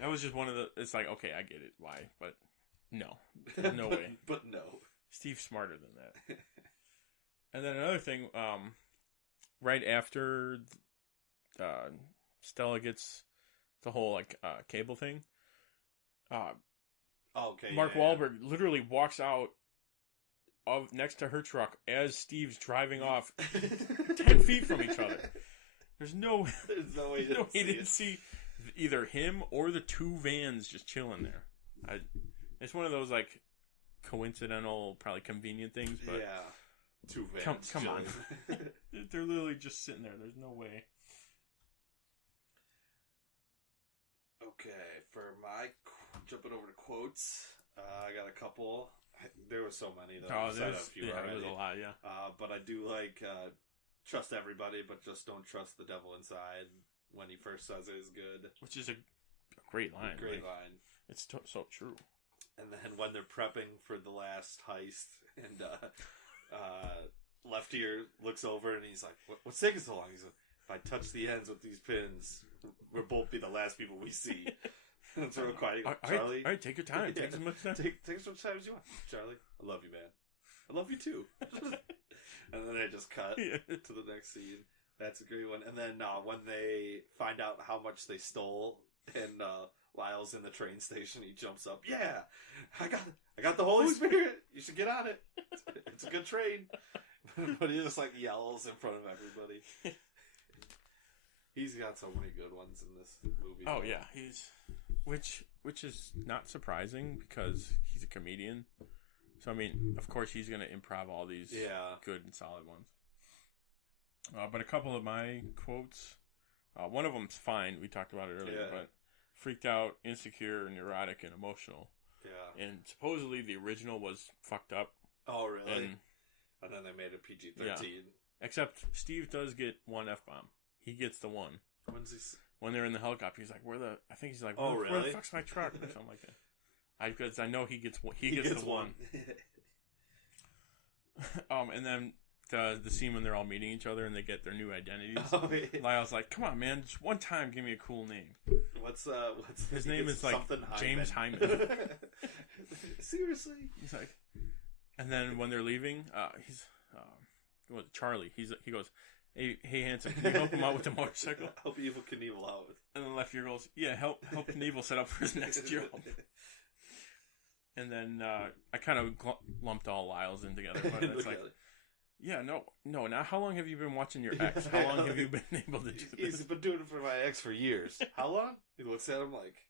That was just one of the... It's like, okay, I get it, why, but no. No way. But no. Steve's smarter than that. And then another thing, right after Stella gets the whole, like, cable thing, Mark Wahlberg literally walks out of next to her truck as Steve's driving off 10 feet from each other. There's no way he didn't see either him or the two vans just chilling there. It's one of those like coincidental, probably convenient things, but two vans. Come on, they're literally just sitting there. There's no way. Okay, for my jumping over to quotes, I got a couple. There was so many though. There's a lot, yeah. But I do like. Trust everybody, but just don't trust the devil inside. When he first says it is good, which is a great line. Great line. It's so true. And then when they're prepping for the last heist, and Left Ear looks over and he's like, "What's taking so long?" He's like, "If I touch the ends with these pins, we'll both be the last people we see." And it's real quiet. Charlie, all right, take your time. Take as much time. Take as much time as you want, Charlie. I love you, man. I love you too. And then they just cut to the next scene. That's a great one. And then when they find out how much they stole, and Lyle's in the train station, he jumps up. Yeah, I got the Holy Spirit. You should get on it. It's a good train. But he just like yells in front of everybody. He's got so many good ones in this movie. Oh yeah, which is not surprising because he's a comedian. So, I mean, of course, he's going to improv all these good and solid ones. But a couple of my quotes, one of them's fine. We talked about it earlier, but freaked out, insecure, neurotic, and emotional. Yeah. And supposedly the original was fucked up. Oh, really? And then they made it PG-13. Yeah. Except Steve does get one F-bomb. He gets the one. When's he... When they're in the helicopter, he's like, where the fuck's my truck? Or something like that. Because I know he gets the one. And then the scene when they're all meeting each other and they get their new identities. Oh, yeah. Lyle's like, "Come on, man! Just one time, give me a cool name." What's his name is like James Hyman. Seriously? He's like, and then when they're leaving, he's Charlie. He goes, "Hey, handsome, can you help him out with the motorcycle? Help Evel Knievel out." And then Left Ear goes, "Yeah, help Knievel set up for his next job." And then I kind of lumped all Lyles in together, but it's like, yeah, no. Now, how long have you been watching your ex? How long have you been able to do this? He's been doing it for my ex for years. How long? He looks at him like,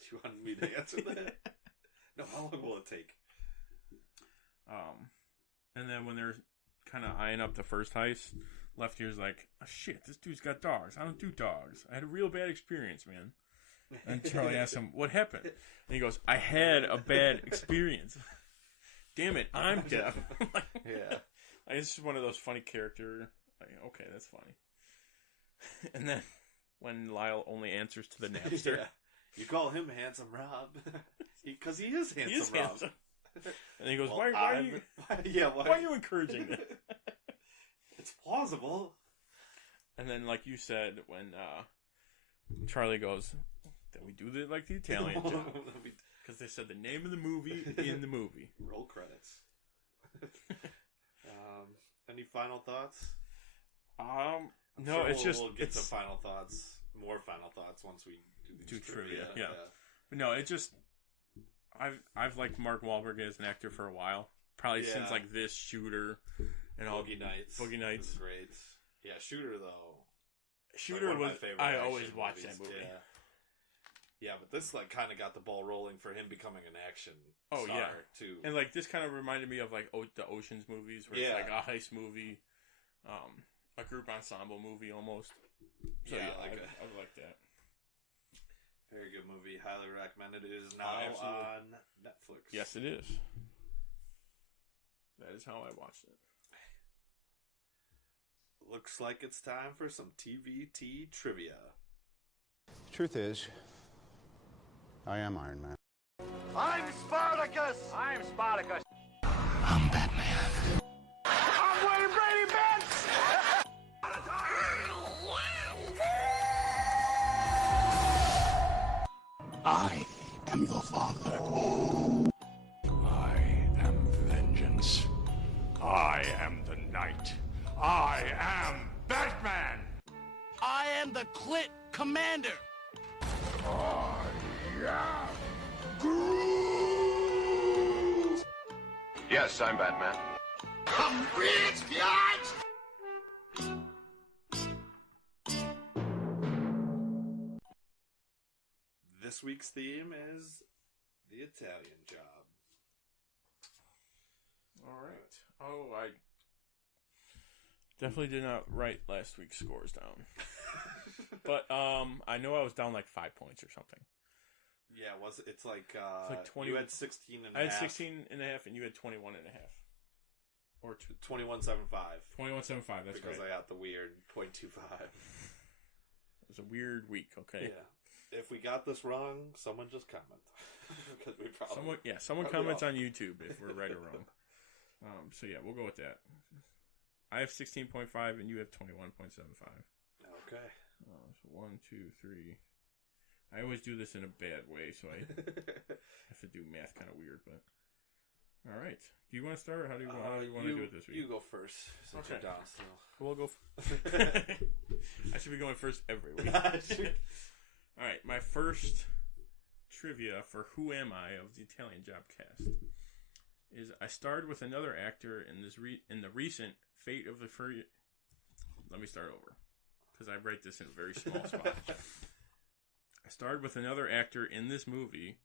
"Do you want me to answer that?" No, how long will it take? And then when they're kind of eyeing up the first heist, left ear's like, oh, shit, this dude's got dogs. I don't do dogs. I had a real bad experience, man. And Charlie asks him, what happened? And he goes, I had a bad experience. Damn it, I'm deaf. Yeah. It's just one of those funny character. Like, okay, that's funny. And then when Lyle only answers to the Napster. Yeah. You call him Handsome Rob. Because he is Handsome Rob. Handsome. And he goes, why are you encouraging it? It's plausible. And then, like you said, when Charlie goes, then we do it like the Italian job. Because they said the name of the movie in the movie. Roll credits. Any final thoughts? No, sure it's just... We'll get some final thoughts, more final thoughts once we do trivia. Yeah. But no, it just... I've liked Mark Wahlberg as an actor for a while. Probably since, like, this, Shooter, and all... Boogie Nights. This is great. Yeah, Shooter, though. Shooter like was... my favorite I always watched that movie. Yeah, but this, like, kind of got the ball rolling for him becoming an action star, too. And, like, this kind of reminded me of, like, the Ocean's movies, where it's, like, a heist movie, a group ensemble movie, almost. So, I like that. Very good movie. Highly recommended. It is now on Netflix. Yes, it is. That is how I watched it. Looks like it's time for some TVT trivia. Truth is, I am Iron Man. I'm Spartacus! I'm Spartacus! I'm Batman. I'm Wayne Brady Benz! I am your father. I am vengeance. I am the knight. I am Batman! I am the Clit Commander! I am Groot! Yes, I'm Batman. I'm rich, guys! This week's theme is the Italian Job. All right. Oh, I definitely did not write last week's scores down. But I know I was down like 5 points or something. Yeah, it's like 20. You had 16 and a I half. had 16 and a half, and you had 21 and a half. Or 21.75. 21.75, that's because right. I got the weird 0.25. It was a weird week, okay? Yeah. If we got this wrong, someone just comment. Because we probably... Someone comments on YouTube if we're right or wrong. So yeah, we'll go with that. I have 16.5 and you have 21.75. Okay. So 1, 2, 3. I always do this in a bad way, so I have to do math kind of weird, but... Alright. Do you want to start, or how do you want to do it this week? You go first, since you're down still. We'll go I should be going first every week. Alright, my first trivia for Who Am I of the Italian Job cast is I starred with another actor in the recent Fate of the Furious... Let me start over, because I write this in a very small spot. I starred with another actor in this movie,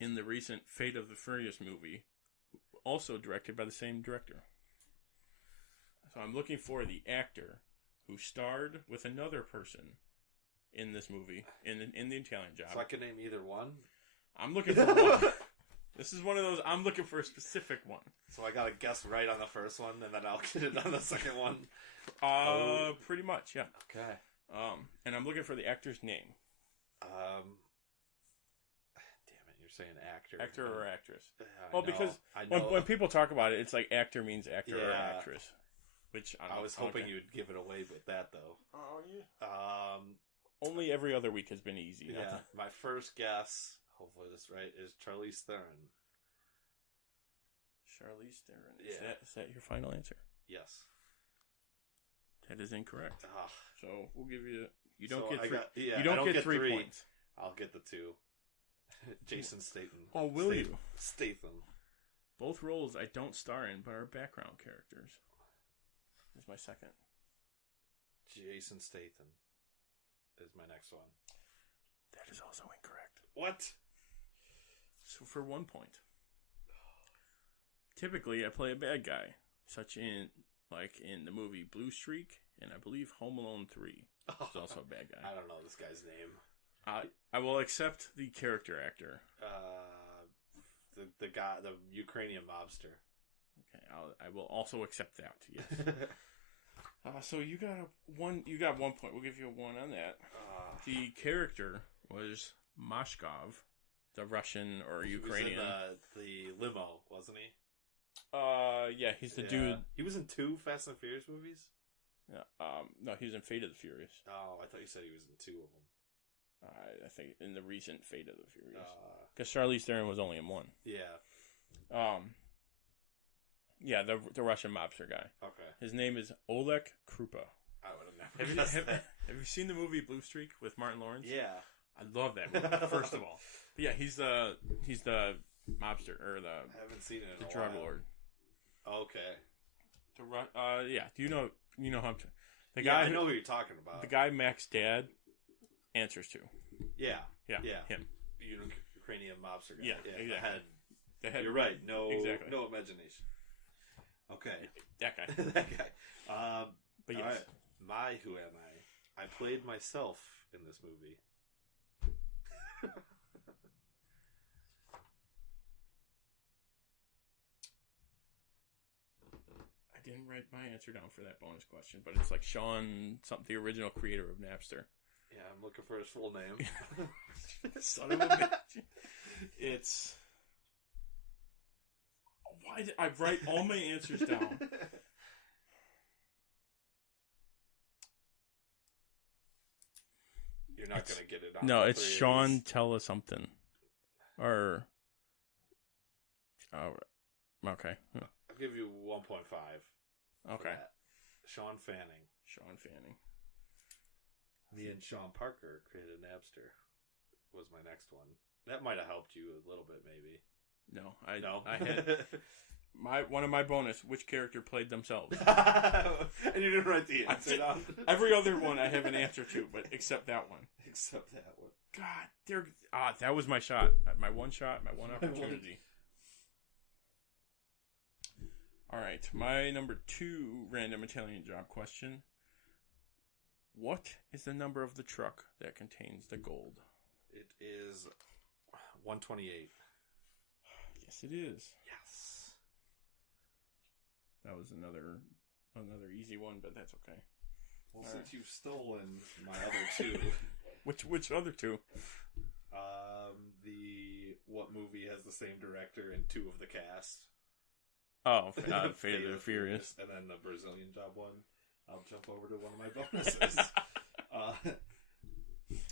in the recent Fate of the Furious movie, also directed by the same director. So I'm looking for the actor who starred with another person in this movie, in the Italian Job. So I can name either one? I'm looking for one. This is one of those, I'm looking for a specific one. So I gotta guess right on the first one, and then I'll get it on the second one? Pretty much, yeah. Okay. And I'm looking for the actor's name. Damn it, you're saying actor. Actor or actress. Because when people talk about it, it's like actor means actor or actress. Which I was hoping you would give it away with that, though. Oh, yeah. Only every other week has been easy. Yeah, my first guess, hopefully this is right, is Charlize Theron. Charlize Theron. Yeah. Is that your final answer? Yes. That is incorrect. Ah. So we'll give you... You don't get 3 you don't get 3 points. I'll get the 2. Jason Statham. Oh, will you? Statham. Both roles I don't star in, but are background characters. Here's my second. Jason Statham is my next one. That is also incorrect. What? So for 1 point. Typically, I play a bad guy. such in the movie Blue Streak, and I believe Home Alone 3. He's also a bad guy. I don't know this guy's name. I will accept the character actor. The guy, the Ukrainian mobster. Okay, I will also accept that. Yes. So you got one. You got 1 point. We'll give you a 1 on that. The character was Mashkov, the Russian or Ukrainian. He was in the limo, wasn't he? Yeah, he's the dude. He was in 2 Fast and Furious movies? Yeah, no, he was in Fate of the Furious. Oh, I thought you said he was in 2 of them. I think in the recent Fate of the Furious. Because Charlize Theron was only in 1. Yeah. Yeah, the Russian mobster guy. Okay. His name is Oleg Krupa. I would have never guessed that. Have you seen the movie Blue Streak with Martin Lawrence? Yeah. I love that movie, first of all. But yeah, he's the mobster, or I haven't seen it in the a drug while. lord. Okay. Yeah. Do you know him? The Yeah, guy I know who you're talking about. The guy Mac's dad answers to. Yeah. Yeah. Him. Ukrainian mobster guy. Yeah, exactly. The head. You're right. No, exactly. No imagination. Okay. That guy. That guy. But yes. All right. Who am I? I played myself in this movie. I didn't write my answer down for that bonus question, but it's like Sean, the original creator of Napster. Yeah, I'm looking for his full name. Son of a bitch. It's... Why did I write all my answers down? You're not going to get it on. No, it's Sean Tell Us Something. Or... Oh, okay. I'll give you 1.5. Okay. Sean Fanning. Me and Sean Parker created Napster. Was my next one. That might have helped you a little bit, maybe. No, I had one of my bonus. Which character played themselves? And you didn't write the answer down. Every other one I have an answer to, but except that one. Except that one. God, that was my shot. My one shot. My one opportunity. All right, my number 2 random Italian job question. What is the number of the truck that contains the gold? It is 128. Yes, it is. Yes. That was another easy one, but that's okay. Well, since you've stolen my other 2. Which other 2? What movie has the same director and 2 of the cast? Oh, Fate of the Furious. And then the Brazilian job one. I'll jump over to one of my bonuses.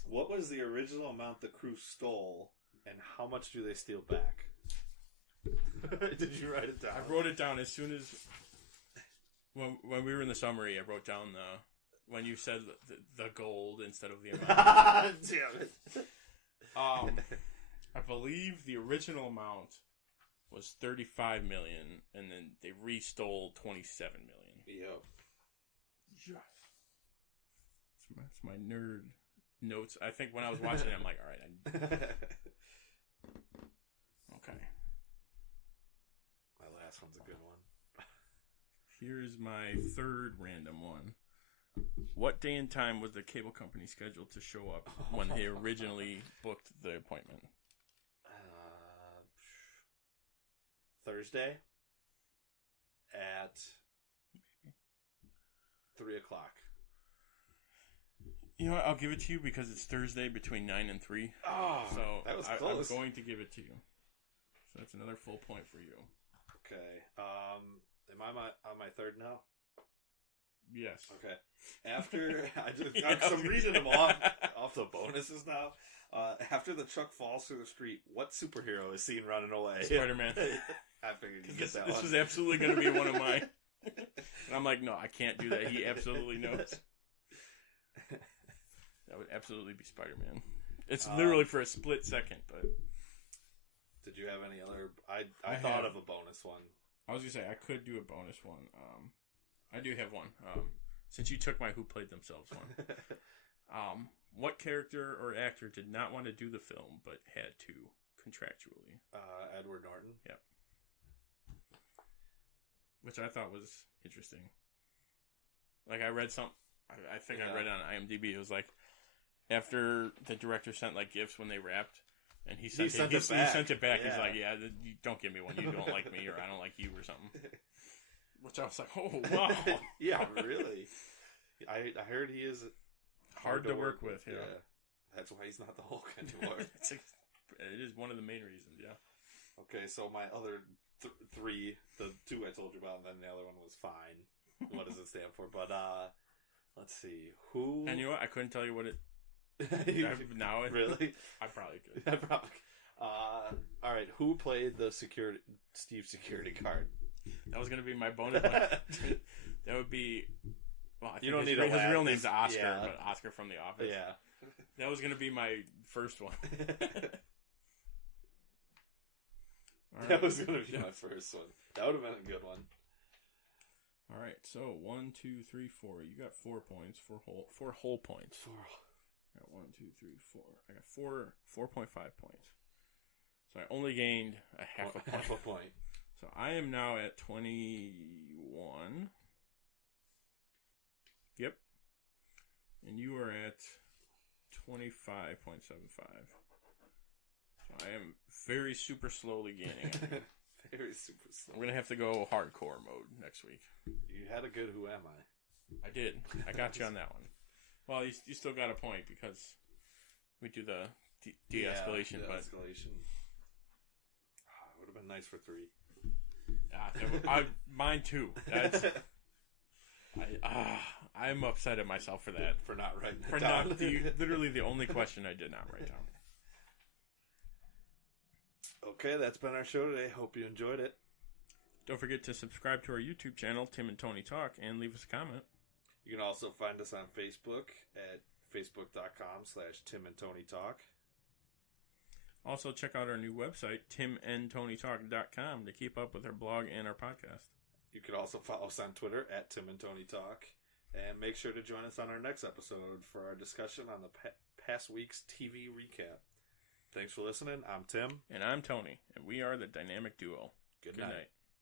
What was the original amount the crew stole, and how much do they steal back? Did you write it down? I wrote it down as soon as... When we were in the summary, I wrote down when you said the gold instead of the amount. Damn it. I believe the original amount was 35 million, and then they restole 27 million. Yep. Yes. It's my nerd notes. I think when I was watching it, I'm like, all right. Okay. My last one's a good one. Here's my 3rd random one. What day and time was the cable company scheduled to show up when they originally booked the appointment? Thursday at 3 o'clock. You know what? I'll give it to you because it's Thursday between 9 and 3. Oh, so that was close. I'm going to give it to you. So that's another full point for you. Okay. Am I on my 3rd now? Yes. Okay. After for some reason I'm off the bonuses now. After the truck falls through the street, what superhero is seen running away? Spider-Man. I figured you'd get that this one. was absolutely going to be one of mine. And I'm like, no, I can't do that. He absolutely knows. That would absolutely be Spider-Man. It's literally for a split second, but... Did you have any other... I thought of a bonus one. I was going to say, I could do a bonus one. I do have one. Since you took my Who Played Themselves one. What character or actor did not want to do the film, but had to, contractually? Edward Norton. Yep. which I thought was interesting. Like, I read I think I read on IMDb, it was like, after the director sent, like, gifts when they wrapped, and he sent it back. Yeah. He's like, yeah, you don't give me one. You don't like me, or I don't like you, or something. Which I was like, oh, wow. Yeah, really. I heard he is hard to work with. Yeah. That's why he's not the Hulk anymore. It is one of the main reasons, yeah. Okay, so my other three, the two I told you about, and then the other one was fine. What does it stand for? But, let's see. Who... And you know what? I couldn't tell you what it... now Really? I probably could. All right, who played the Steve security guard? That was going to be my bonus one. That would be... Well, I think you don't need his real name's Oscar, but Oscar from The Office. Yeah. That was going to be my first one. That was going to be my first one. That would have been a good one. All right, so 1, 2, 3, 4. You got 4 points, 4 whole points. I got 1, 2, 3, 4. I got 4.5 points. So I only gained a half a point. Half a point. So I am now at 21. Yep. And you are at 25.75. So I am very super slowly gaining. Very super slow. I'm going to have to go hardcore mode next week. You had a good Who Am I? I did. I got you on that one. Well, you still got a point because we do the de-escalation. Yeah, but escalation. It would have been nice for 3. Mine too. I'm upset at myself for that. For not writing it down. Literally the only question I did not write down. Okay, that's been our show today. Hope you enjoyed it. Don't forget to subscribe to our YouTube channel, Tim and Tony Talk, and leave us a comment. You can also find us on Facebook at facebook.com/TimandTonyTalk. Also, check out our new website, timandtonytalk.com, to keep up with our blog and our podcast. You can also follow us on Twitter at TimandTonyTalk. And make sure to join us on our next episode for our discussion on the past week's TV recap. Thanks for listening. I'm Tim. And I'm Tony. And we are the Dynamic Duo. Good night.